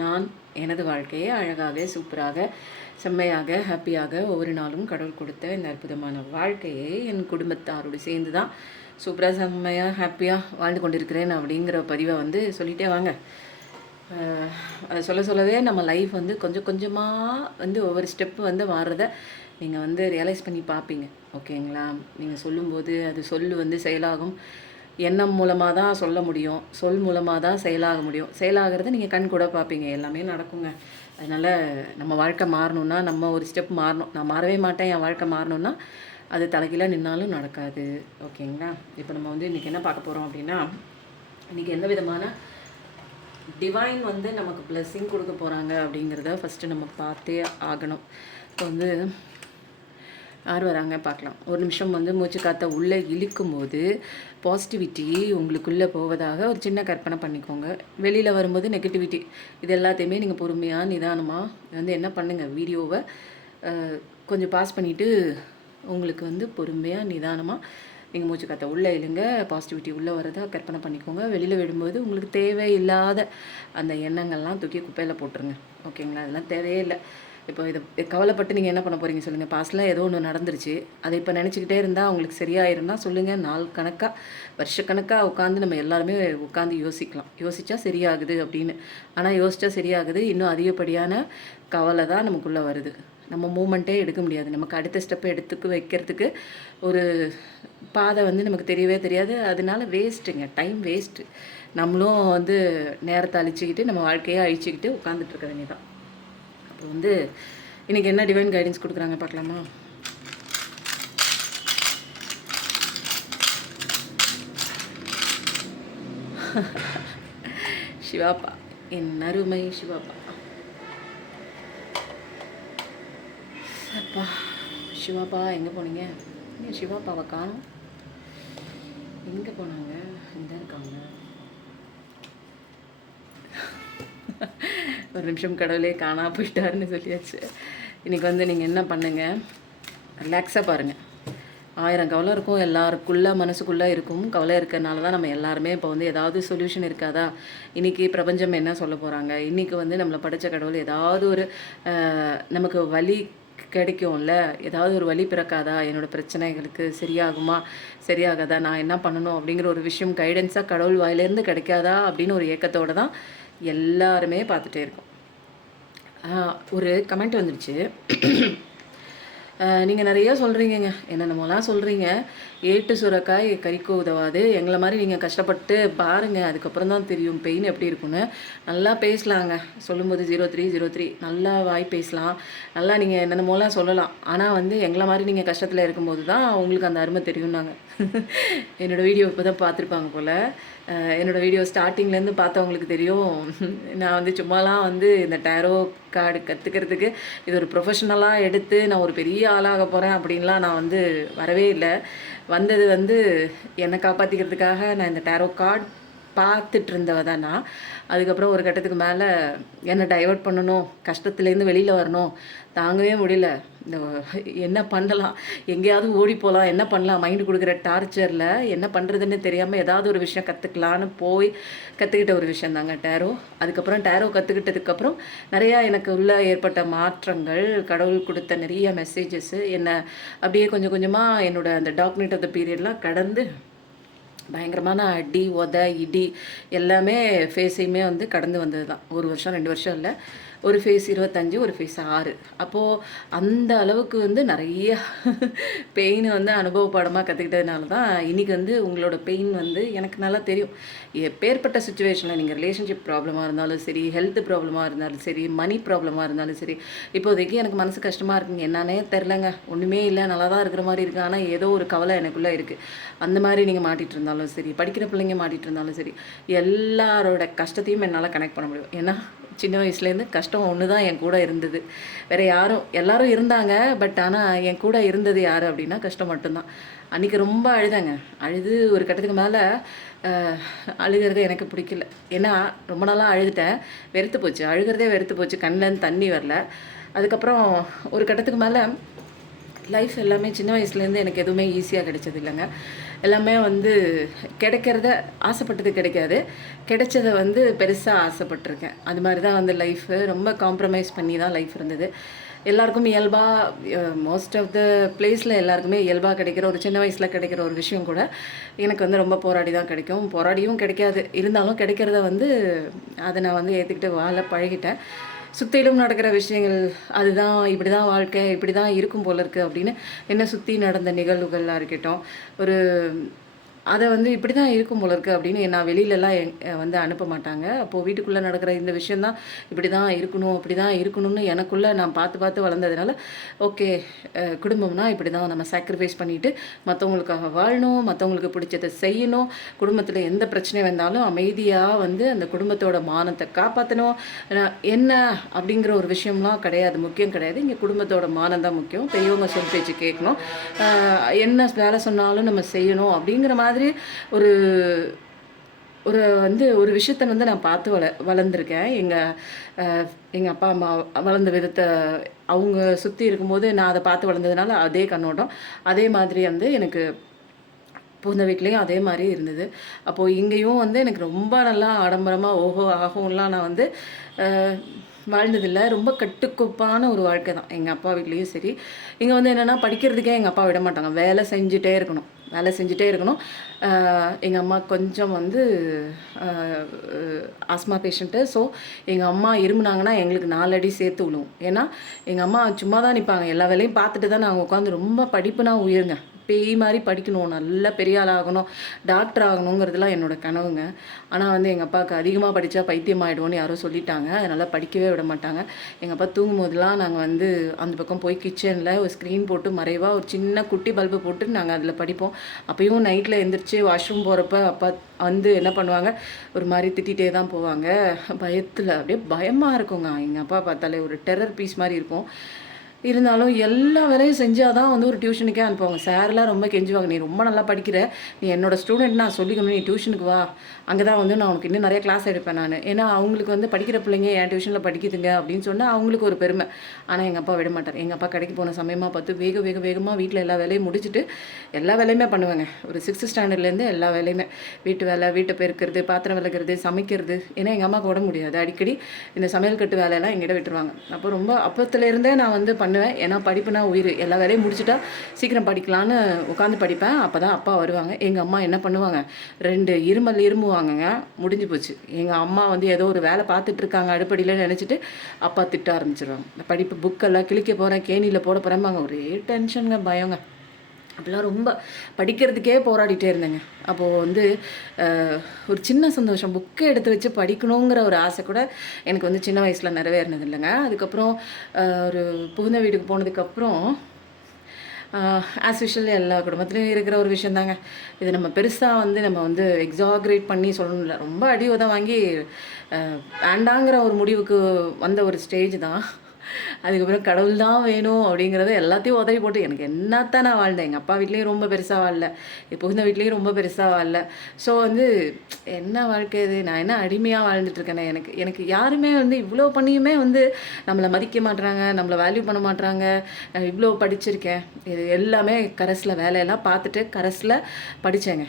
நான் எனது வாழ்க்கையை அழகாக, சூப்பராக, செம்மையாக, ஹாப்பியாக ஒவ்வொரு நாளும் கடவுள் கொடுத்த இந்த அற்புதமான வாழ்க்கையை என் குடும்பத்தாரோடு சேர்ந்து தான் சூப்பராக, செம்மையாக, ஹாப்பியாக வாழ்ந்து கொண்டிருக்கிறேன் அப்படிங்கிற பதிவை சொல்லிகிட்டே வாங்க. அதை சொல்லவே நம்ம லைஃப் கொஞ்சம் கொஞ்சமாக ஒவ்வொரு ஸ்டெப்பு மாறுறத நீங்கள் ரியலைஸ் பண்ணி பார்ப்பீங்க. ஓகேங்களா? நீங்கள் சொல்லும்போது அது செயலாகும். எண்ணம் மூலமாக தான் சொல்ல முடியும், சொல் மூலமாக தான் செயலாக முடியும். செயலாகிறத நீங்கள் கண் கூட பார்ப்பீங்க, எல்லாமே நடக்குங்க. அதனால் நம்ம வாழ்க்கை மாறணுன்னா நம்ம ஒரு ஸ்டெப் மாறணும். நான் மாறவே மாட்டேன், என் வாழ்க்கை மாறணுன்னா அது தலைகீழாக நின்னாலும் நடக்காது. ஓகேங்களா? இப்போ நம்ம இன்றைக்கி என்ன பார்க்க போகிறோம் அப்படின்னா, இன்றைக்கி எந்த விதமான டிவைன் நமக்கு பிளெஸ்ஸிங் கொடுக்க போகிறாங்க அப்படிங்கிறத ஃபஸ்ட்டு நம்ம பார்த்தே ஆகணும். இப்போ யார் வராங்க பார்க்கலாம். ஒரு நிமிஷம் மூச்சு காற்றை உள்ளே இழுக்கும் போது பாசிட்டிவிட்டி உங்களுக்குள்ளே போவதாக ஒரு சின்ன கற்பனை பண்ணிக்கோங்க. வெளியில் வரும்போது நெகட்டிவிட்டி, இது எல்லாத்தையுமே நீங்கள் பொறுமையாக நிதானமாக என்ன பண்ணுங்கள், வீடியோவை கொஞ்சம் பாஸ் பண்ணிவிட்டு உங்களுக்கு பொறுமையாக நிதானமாக நீங்கள் மூச்சு காற்றை உள்ளே இழுங்க. பாசிட்டிவிட்டி உள்ளே வரதா கற்பனை பண்ணிக்கோங்க. வெளியில் விடும்போது உங்களுக்கு தேவையில்லாத அந்த எண்ணங்கள்லாம் தூக்கி குப்பையில் போட்டுருங்க. ஓகேங்களா? அதெல்லாம் தேவையே இல்லை. இப்போ இதை கவலைப்பட்டு நீங்கள் என்ன பண்ண போகிறீங்க சொல்லுங்கள். பாஸ்டில் ஏதோ ஒன்று நடந்துருச்சு, அதை இப்போ நினச்சிக்கிட்டே இருந்தால் உங்களுக்கு சரியாயிருந்தால் சொல்லுங்கள். நாள் கணக்காக, வருஷக்கணக்காக உட்காந்து நம்ம எல்லாருமே உட்காந்து யோசிக்கலாம். யோசித்தா சரியாகுது அப்படின்னு. ஆனால் யோசித்தா சரியாகுது, இன்னும் அதிகப்படியான கவலை தான் நமக்குள்ளே வருது. நம்ம மூமெண்ட்டே எடுக்க முடியாது. நமக்கு அடுத்த ஸ்டெப்பை வைக்கிறதுக்கு ஒரு பாதை நமக்கு தெரியவே தெரியாது. அதனால வேஸ்ட்டுங்க, டைம் வேஸ்ட்டு. நம்மளும் நேரத்தை அழிச்சிக்கிட்டு நம்ம வாழ்க்கையை அழிச்சிக்கிட்டு உட்காந்துட்ருக்க வேண்டியதான். அப்போ இன்றைக்கி என்ன டிவைன் கைடன்ஸ் கொடுக்குறாங்க பார்க்கலாமா? சிவாப்பா, என் அருமை சிவாப்பா. அப்பா சிவாப்பா, எங்கே போனீங்க? ஏன் சிவாப்பாவை காணோம்? எங்கே போனாங்க? இங்கே இருக்காங்க. ஒரு நிமிஷம் கடவுளே காணா போயிட்டாருன்னு சொல்லியாச்சு. இன்றைக்கி நீங்கள் என்ன பண்ணுங்கள், ரிலாக்ஸாக பாருங்கள். 1000 கவலை இருக்கும், எல்லாருக்குள்ளே மனசுக்குள்ளே இருக்கும். கவலை இருக்கிறனால தான் நம்ம எல்லாருமே இப்போ ஏதாவது சொல்யூஷன் இருக்காதா? இன்றைக்கி பிரபஞ்சம் என்ன சொல்ல போகிறாங்க? இன்றைக்கி நம்மளை படைத்த கடவுள் ஏதாவது ஒரு நமக்கு வழி கிடைக்கும்ல, ஏதாவது ஒரு வழி பிறக்காதா? என்னோடய பிரச்சனைகளுக்கு சரியாகுமா, சரியாகாதா, நான் என்ன பண்ணணும் அப்படிங்கிற ஒரு விஷயம் கைடன்ஸாக கடவுள் வாயிலேருந்து கிடைக்காதா அப்படின்னு ஒரு ஏக்கத்தோடு தான் எல்லாருமே பார்த்துட்டே இருக்கோம். ஒரு கமெண்ட் வந்துடுச்சு. நீங்கள் நிறையா சொல்கிறீங்கங்க, என்னென்னமோலாம் சொல்கிறீங்க. ஏட்டு சுரக்காய் கறிக்கு உதவாது. எங்களை மாதிரி நீங்கள் கஷ்டப்பட்டு பாருங்கள், அதுக்கப்புறம் தான் தெரியும் பெயின் எப்படி இருக்குன்னு. நல்லா பேசலாங்க, சொல்லும்போது 0303 நல்லா வாய் பேசலாம், நல்லா நீங்கள் என்னென்னமோலாம் சொல்லலாம். ஆனால் எங்களை மாதிரி நீங்கள் கஷ்டத்தில் இருக்கும்போது தான் உங்களுக்கு அந்த அருமை தெரியும்னாங்க. என்னோடய வீடியோ இப்போ தான் பார்த்துருப்பாங்க போல். என்னோடய வீடியோ ஸ்டார்டிங்லேருந்து பார்த்தவங்களுக்கு தெரியும். நான் சும்மாலாம் இந்த டேரோ கார்டு கற்றுக்கிறதுக்கு இது ஒரு ப்ரொஃபஷ்னலாக எடுத்து நான் ஒரு பெரிய ஆளாக போகிறேன் அப்படின்லாம் நான் வரவே இல்லை. வந்தது என்னை காப்பாற்றிக்கிறதுக்காக நான் இந்த டேரோ கார்டு பார்த்துட்டு இருந்தவ தான் நான். அதுக்கப்புறம் ஒரு கட்டத்துக்கு மேலே என்னை டைவர்ட் பண்ணணும், கஷ்டத்துலேருந்து வெளியில் வரணும், தாங்கவே முடியல. இந்த என்ன பண்ணலாம், எங்கேயாவது ஓடி போகலாம், என்ன பண்ணலாம், மைண்டு கொடுக்குற டார்ச்சரில் என்ன பண்ணுறதுன்னு தெரியாமல் ஏதாவது ஒரு விஷயம் கற்றுக்கலான்னு போய் கற்றுக்கிட்ட ஒரு விஷயம் தாங்க டேரோ. அதுக்கப்புறம் டேரோ கற்றுக்கிட்டதுக்கப்புறம் நிறையா எனக்கு உள்ளே ஏற்பட்ட மாற்றங்கள், கடவுள் கொடுத்த நிறைய மெசேஜஸ்ஸு என்னை அப்படியே கொஞ்சம் கொஞ்சமாக என்னோடய அந்த டார்க் நைட் ஆஃப் த பீரியட்லாம் கடந்து பயங்கரமான அடி, இடி எல்லாமே ஃபேஸையுமே கடந்து வந்தது தான். 1 வருஷம் 2 வருஷம் இல்லை, ஒரு ஃபேஸ் 25, ஒரு ஃபேஸ் 6. அப்போது அந்த அளவுக்கு நிறைய பெயின் அனுபவப்படமாக கற்றுக்கிட்டதுனால தான் இன்றைக்கி உங்களோட பெயின் எனக்கு நல்லா தெரியும். எப்பேற்பட்ட சுச்சுவேஷனில் நீங்கள் ரிலேஷன்ஷிப் ப்ராப்ளமாக இருந்தாலும் சரி, ஹெல்த் ப்ராப்ளமாக இருந்தாலும் சரி, மணி ப்ராப்ளமாக இருந்தாலும் சரி, இப்போதைக்கு எனக்கு மனசு கஷ்டமாக இருக்குங்க, என்னன்னே தெரிலங்க, ஒன்றுமே இல்லை, நல்லா தான் இருக்கிற மாதிரி இருக்குது, ஆனால் ஏதோ ஒரு கவலை எனக்குள்ளே இருக்குது. அந்த மாதிரி நீங்கள் மாட்டிகிட்டு இருந்தாலும் சரி, படிக்கிற பிள்ளைங்க மாட்டிகிட்டு இருந்தாலும் சரி, எல்லாரோட கஷ்டத்தையும் என்னால் கனெக்ட் பண்ண முடியும். ஏன்னா சின்ன வயசுலேருந்து கஷ்டம் ஒன்று தான் என் கூட இருந்தது. வேறு எல்லோரும் இருந்தாங்க, பட் ஆனால் என் கூட இருந்தது யார் அப்படின்னா கஷ்டம் மட்டும்தான். அன்றைக்கி ரொம்ப அழுதாங்க. அழுது ஒரு கட்டத்துக்கு மேலே அழுகிறது எனக்கு பிடிக்கல. ஏன்னா ரொம்ப நாளாக அழுதுட்டேன், வெறுத்து போச்சு, அழுகிறதே வெறுத்து போச்சு, கண்ணிலேருந்து தண்ணி வரல. அதுக்கப்புறம் ஒரு கட்டத்துக்கு மேலே லைஃப் எல்லாமே சின்ன வயசுலேருந்து எனக்கு எதுவுமே ஈஸியாக கிடைச்சது இல்லைங்க. எல்லாமே வந்து கிடைக்கிறத ஆசைப்பட்டது கிடைக்காது. கிடைச்சத வந்து பெருசாக ஆசைப்பட்டுருக்கேன். அது மாதிரி தான் வந்து லைஃபு. ரொம்ப காம்ப்ரமைஸ் பண்ணி தான் லைஃப் இருந்தது. எல்லாருக்கும் இயல்பாக மோஸ்ட் ஆஃப் த பிளேஸில் எல்லாருக்குமே இயல்பாக கிடைக்கிற ஒரு சின்ன வயசில் கிடைக்கிற ஒரு விஷயம் கூட எனக்கு வந்து ரொம்ப போராடி தான் கிடைக்கும். போராடியும் கிடைக்காது. இருந்தாலும் கிடைக்கிறத வந்து அதை நான் வந்து ஏற்றுக்கிட்டு வாழ பழகிட்டேன். சுற்றிலும் நடக்கிற விஷயங்கள் அதுதான், இப்படி தான் வாழ்க்கை, இப்படி தான் இருக்கும் போல இருக்குது அப்படின்னு என்னை சுற்றி நடந்த நிகழ்வுகளாக இருக்கட்டும், ஒரு அதை வந்து இப்படி தான் இருக்கும் போல இருக்குது அப்படின்னு நான் வெளியிலலாம் வந்து அனுப்ப மாட்டாங்க. அப்போது வீட்டுக்குள்ளே நடக்கிற இந்த விஷயந்தான் இப்படி தான் இருக்கணும், அப்படி தான் இருக்கணும்னு எனக்குள்ளே நான் பார்த்து பார்த்து வளர்ந்ததுனால, ஓகே குடும்பம்னா இப்படி தான் நம்ம சாக்ரிஃபைஸ் பண்ணிவிட்டு மற்றவங்களுக்காக வாழணும், மற்றவங்களுக்கு பிடிச்சதை செய்யணும், குடும்பத்தில் எந்த பிரச்சனை வந்தாலும் அமைதியாக வந்து அந்த குடும்பத்தோட மானத்தை காப்பாற்றணும். என்ன அப்படிங்கிற ஒரு விஷயம்லாம் கிடையாது, முக்கியம் கிடையாது. இங்கே குடும்பத்தோட மானம் தான் முக்கியம். பெரியவங்க சொல் பேச்சு கேட்கணும், என்ன வேலை சொன்னாலும் நம்ம செய்யணும் அப்படிங்கிற மாதிரி ஒரு ஒரு வந்து ஒரு விஷயத்தை வந்து நான் பார்த்து வளர்ந்துருக்கேன். எங்கள் அப்பா அம்மா வளர்ந்த விதத்தை அவங்க சுற்றி இருக்கும்போது நான் அதை பார்த்து வளர்ந்ததுனால அதே கண்ணோட்டம், அதே மாதிரி வந்து எனக்கு புகுந்த வீட்லேயும் அதே மாதிரி இருந்தது. அப்போது இங்கேயும் வந்து எனக்கு ரொம்ப நல்லா ஆடம்பரமாக ஓஹோ ஆகும்லாம் நான் வந்து வாழ்ந்ததில்லை. ரொம்ப கட்டுக்கோப்பான ஒரு வாழ்க்கை தான் எங்கள் அப்பா வீட்லேயும் சரி. இங்கே வந்து என்னென்னா படிக்கிறதுக்கே எங்கள் அப்பா விட மாட்டாங்க. வேலை செஞ்சுட்டே இருக்கணும். எங்கள் அம்மா கொஞ்சம் வந்து ஆஸ்மா பேஷண்ட்டு. ஸோ எங்கள் அம்மா இருமுனாங்கன்னா எங்களுக்கு 4 அடி சேர்த்து விழுவும். ஏன்னா எங்கள் அம்மா சும்மா தான் நிற்பாங்க. எல்லா வேலையும் பார்த்துட்டு தான் நாங்கள் உட்காந்து ரொம்ப படிப்புனா உயிருங்க. பேய் மாதிரி படிக்கணும், நல்லா பெரிய ஆள் ஆகணும், டாக்டர் ஆகணுங்கிறதுலாம் என்னோடய கனவுங்க. ஆனால் வந்து எங்கள் அப்பாவுக்கு அதிகமாக படித்தா பைத்தியம் ஆகிடுவோன்னு யாரோ சொல்லிட்டாங்க. அதனால் படிக்கவே விட மாட்டாங்க. எங்கள் அப்பா தூங்கும் போதெல்லாம் நாங்கள் வந்து அந்த பக்கம் போய் கிச்சனில் ஒரு ஸ்க்ரீன் போட்டு மறைவாக ஒரு சின்ன குட்டி பல்பு போட்டு நாங்கள் அதில் படிப்போம். அப்போயும் நைட்டில் எழுந்திரிச்சு வாஷ்ரூம் போகிறப்ப அப்பா வந்து என்ன பண்ணுவாங்க, ஒரு மாதிரி திட்டிகிட்டே தான் போவாங்க. பயத்தில் அப்படியே பயமாக இருக்குங்க. எங்கள் அப்பா பார்த்தாலே ஒரு டெரர் பீஸ் மாதிரி இருக்கும். இருந்தாலும் எல்லா வேலையும் செஞ்சால் தான் வந்து ஒரு டியூஷனுக்கே அனுப்புவாங்க. சார்லாம் ரொம்ப கெஞ்சுவாங்க, நீ ரொம்ப நல்லா படிக்கிற, நீ என்னோடய ஸ்டூடெண்ட், நான் சொல்லிக்கணும், நீ டியூஷனுக்கு வா, அங்கே தான் வந்து நான் உனக்கு இன்னும் நிறைய கிளாஸ் எடுப்பேன் நான். ஏன்னா அவங்களுக்கு வந்து படிக்கிற பிள்ளைங்க என் டியூஷனில் படிக்குதுங்க அப்படின்னு சொன்னால் அவங்களுக்கு ஒரு பெருமை. ஆனால் எங்கள் அப்பா விட மாட்டார். எங்கள் அப்பா கடைக்கு போன சமயமாக பார்த்து வேகமாக வீட்டில் எல்லா வேலையும் முடிச்சுட்டு எல்லா வேலையுமே பண்ணுவேங்க. ஒரு 6th ஸ்டாண்டர்ட்லேருந்து எல்லா வேலையுமே, வீட்டு வேலை, வீட்டை பெருக்கிறது, பாத்திரம் விளக்குறது, சமைக்கிறது. ஏன்னா எங்கள் அம்மாவுக்கு உடம்பு முடியாது. அடிக்கடி இந்த சமையல் கட்டு வேலையெல்லாம் எங்கிட்ட விட்டுருவாங்க. அப்போ ரொம்ப அப்பத்துலேருந்தே நான் வந்து பண்ணுவேன். ஏன்னா படிப்புனா உயிர். எல்லா வேலையும் முடிச்சுட்டா சீக்கிரம் படிக்கலான்னு உட்காந்து படிப்பேன். அப்போ தான் அப்பா வருவாங்க. எங்கள் அம்மா என்ன பண்ணுவாங்க, 2 இருமுவாங்கங்க. முடிஞ்சு போச்சு. எங்கள் அம்மா வந்து ஏதோ ஒரு வேலை பார்த்துட்ருக்காங்க அடுப்படியில் நினச்சிட்டு அப்பா திட்ட ஆரம்பிச்சிடுவாங்க. இந்த படிப்பு புக்கெல்லாம் கிழிக்க போகிறேன், கேணியில் போட போகிறேம்பாங்க. ஒரே டென்ஷனுங்க, பயங்க. அப்படிலாம் ரொம்ப படிக்கிறதுக்கே போராடிட்டே இருந்தேங்க. அப்போது வந்து ஒரு சின்ன சந்தோஷம், புக்கை எடுத்து வச்சு படிக்கணுங்கிற ஒரு ஆசை கூட எனக்கு வந்து சின்ன வயசில் நிறைவேறினது இல்லைங்க. அதுக்கப்புறம் ஒரு புகுந்த வீட்டுக்கு போனதுக்கப்புறம் ஆஸ் யூஷுவல் எல்லா குடும்பத்துலேயும் இருக்கிற ஒரு விஷயந்தாங்க. இது நம்ம பெருசாக வந்து நம்ம வந்து எக்ஸாக்ரேட் பண்ணி சொல்லணும்ல. ரொம்ப அடி உத வாங்கி வேண்டாங்கிற ஒரு முடிவுக்கு வந்த ஒரு ஸ்டேஜ் தான். அதுக்கப்புறம் கடவுள் தான் வேணும் அப்படிங்கிறத எல்லாத்தையும் உதவி போட்டு எனக்கு என்னத்தான் நான் வாழ்ந்தேன். எங்கள் அப்பா வீட்லேயும் ரொம்ப பெருசாக வாழல, புகுந்த வீட்லேயும் ரொம்ப பெருசாக வாழல. ஸோ வந்து என்ன வாழ்க்கை இது, நான் என்ன அடிமையாக வாழ்ந்துட்டுருக்கேனே. எனக்கு யாருமே வந்து இவ்வளோ பண்ணியுமே வந்து நம்மளை மதிக்க மாட்றாங்க, நம்மளை வேல்யூ பண்ண மாட்றாங்க. இவ்வளோ படிச்சிருக்கேன், இது எல்லாமே கரஸில் வேலையெல்லாம் பார்த்துட்டு கரஸில் படித்தேங்க.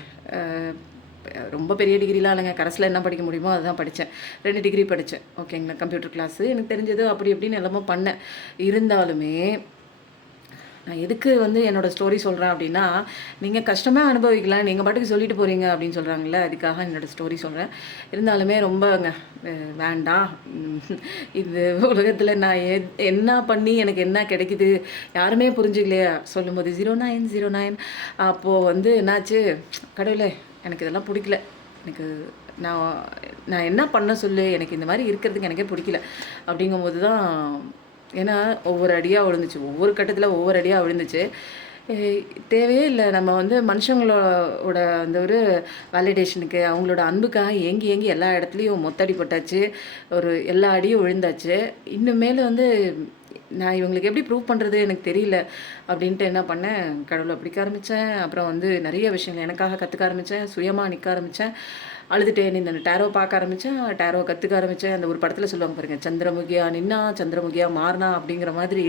ரொம்ப பெரிய டிகிரிலாம் இல்லைங்க. கரஸில் என்ன படிக்க முடியுமோ அதுதான் படித்தேன். 2 டிகிரி படித்தேன். ஓகேங்களா, கம்ப்யூட்டர் கிளாஸு எனக்கு தெரிஞ்சது அப்படி இப்படின்னு எல்லாமே பண்ணேன். இருந்தாலுமே நான் எதுக்கு வந்து என்னோடய ஸ்டோரி சொல்கிறேன் அப்படின்னா, நீங்கள் கஷ்டமாக அனுபவிக்கலாம், நீங்கள் பாட்டுக்கு சொல்லிட்டு போகிறீங்க அப்படின்னு சொல்கிறாங்களே, அதுக்காக என்னோடய ஸ்டோரி சொல்கிறேன். இருந்தாலுமே ரொம்பங்க வேண்டாம், இது உலகத்தில் நான் என்ன பண்ணி எனக்கு என்ன கிடைக்குது யாருமே புரிஞ்சுக்கலையா சொல்லும்போது 0909 அப்போது வந்து என்னாச்சு, கடவுளே எனக்கு இதெல்லாம் பிடிக்கல, எனக்கு நான் என்ன பண்ண சொல்லு, எனக்கு இந்த மாதிரி இருக்கிறதுக்கு எனக்கே பிடிக்கல அப்படிங்கும்போது தான். ஏன்னா ஒவ்வொரு அடியாக விழுந்துச்சு, ஒவ்வொரு கட்டத்தில் ஒவ்வொரு அடியாக விழுந்துச்சு. தேவையே இல்லை. நம்ம வந்து மனுஷங்களோட அந்த ஒரு வேலிடேஷனுக்கு, அவங்களோட அன்புக்காக ஏங்கி எல்லா இடத்துலையும் மொத்தடி போட்டாச்சு, ஒரு எல்லா அடியும் விழுந்தாச்சு. இன்னுமேல் வந்து நான் இவங்களுக்கு எப்படி ப்ரூவ் பண்ணுறது எனக்கு தெரியல அப்படின்ட்டு என்ன பண்ணேன், கடவுளை பிடிக்க ஆரம்பித்தேன். அப்புறம் வந்து நிறைய விஷயங்கள் எனக்காக கற்றுக்க ஆரம்பித்தேன், சுயமாக நிற்க ஆரம்பித்தேன். அழுதுட்டே நின்று டேரோ பார்க்க ஆரம்பித்தேன், டேரோ கற்றுக்க ஆரம்பித்தேன். அந்த ஒரு படத்தில் சொல்லுவாங்க பாருங்கள், சந்திரமுகியா நின்னா சந்திரமுகியா மாறினா அப்படிங்கிற மாதிரி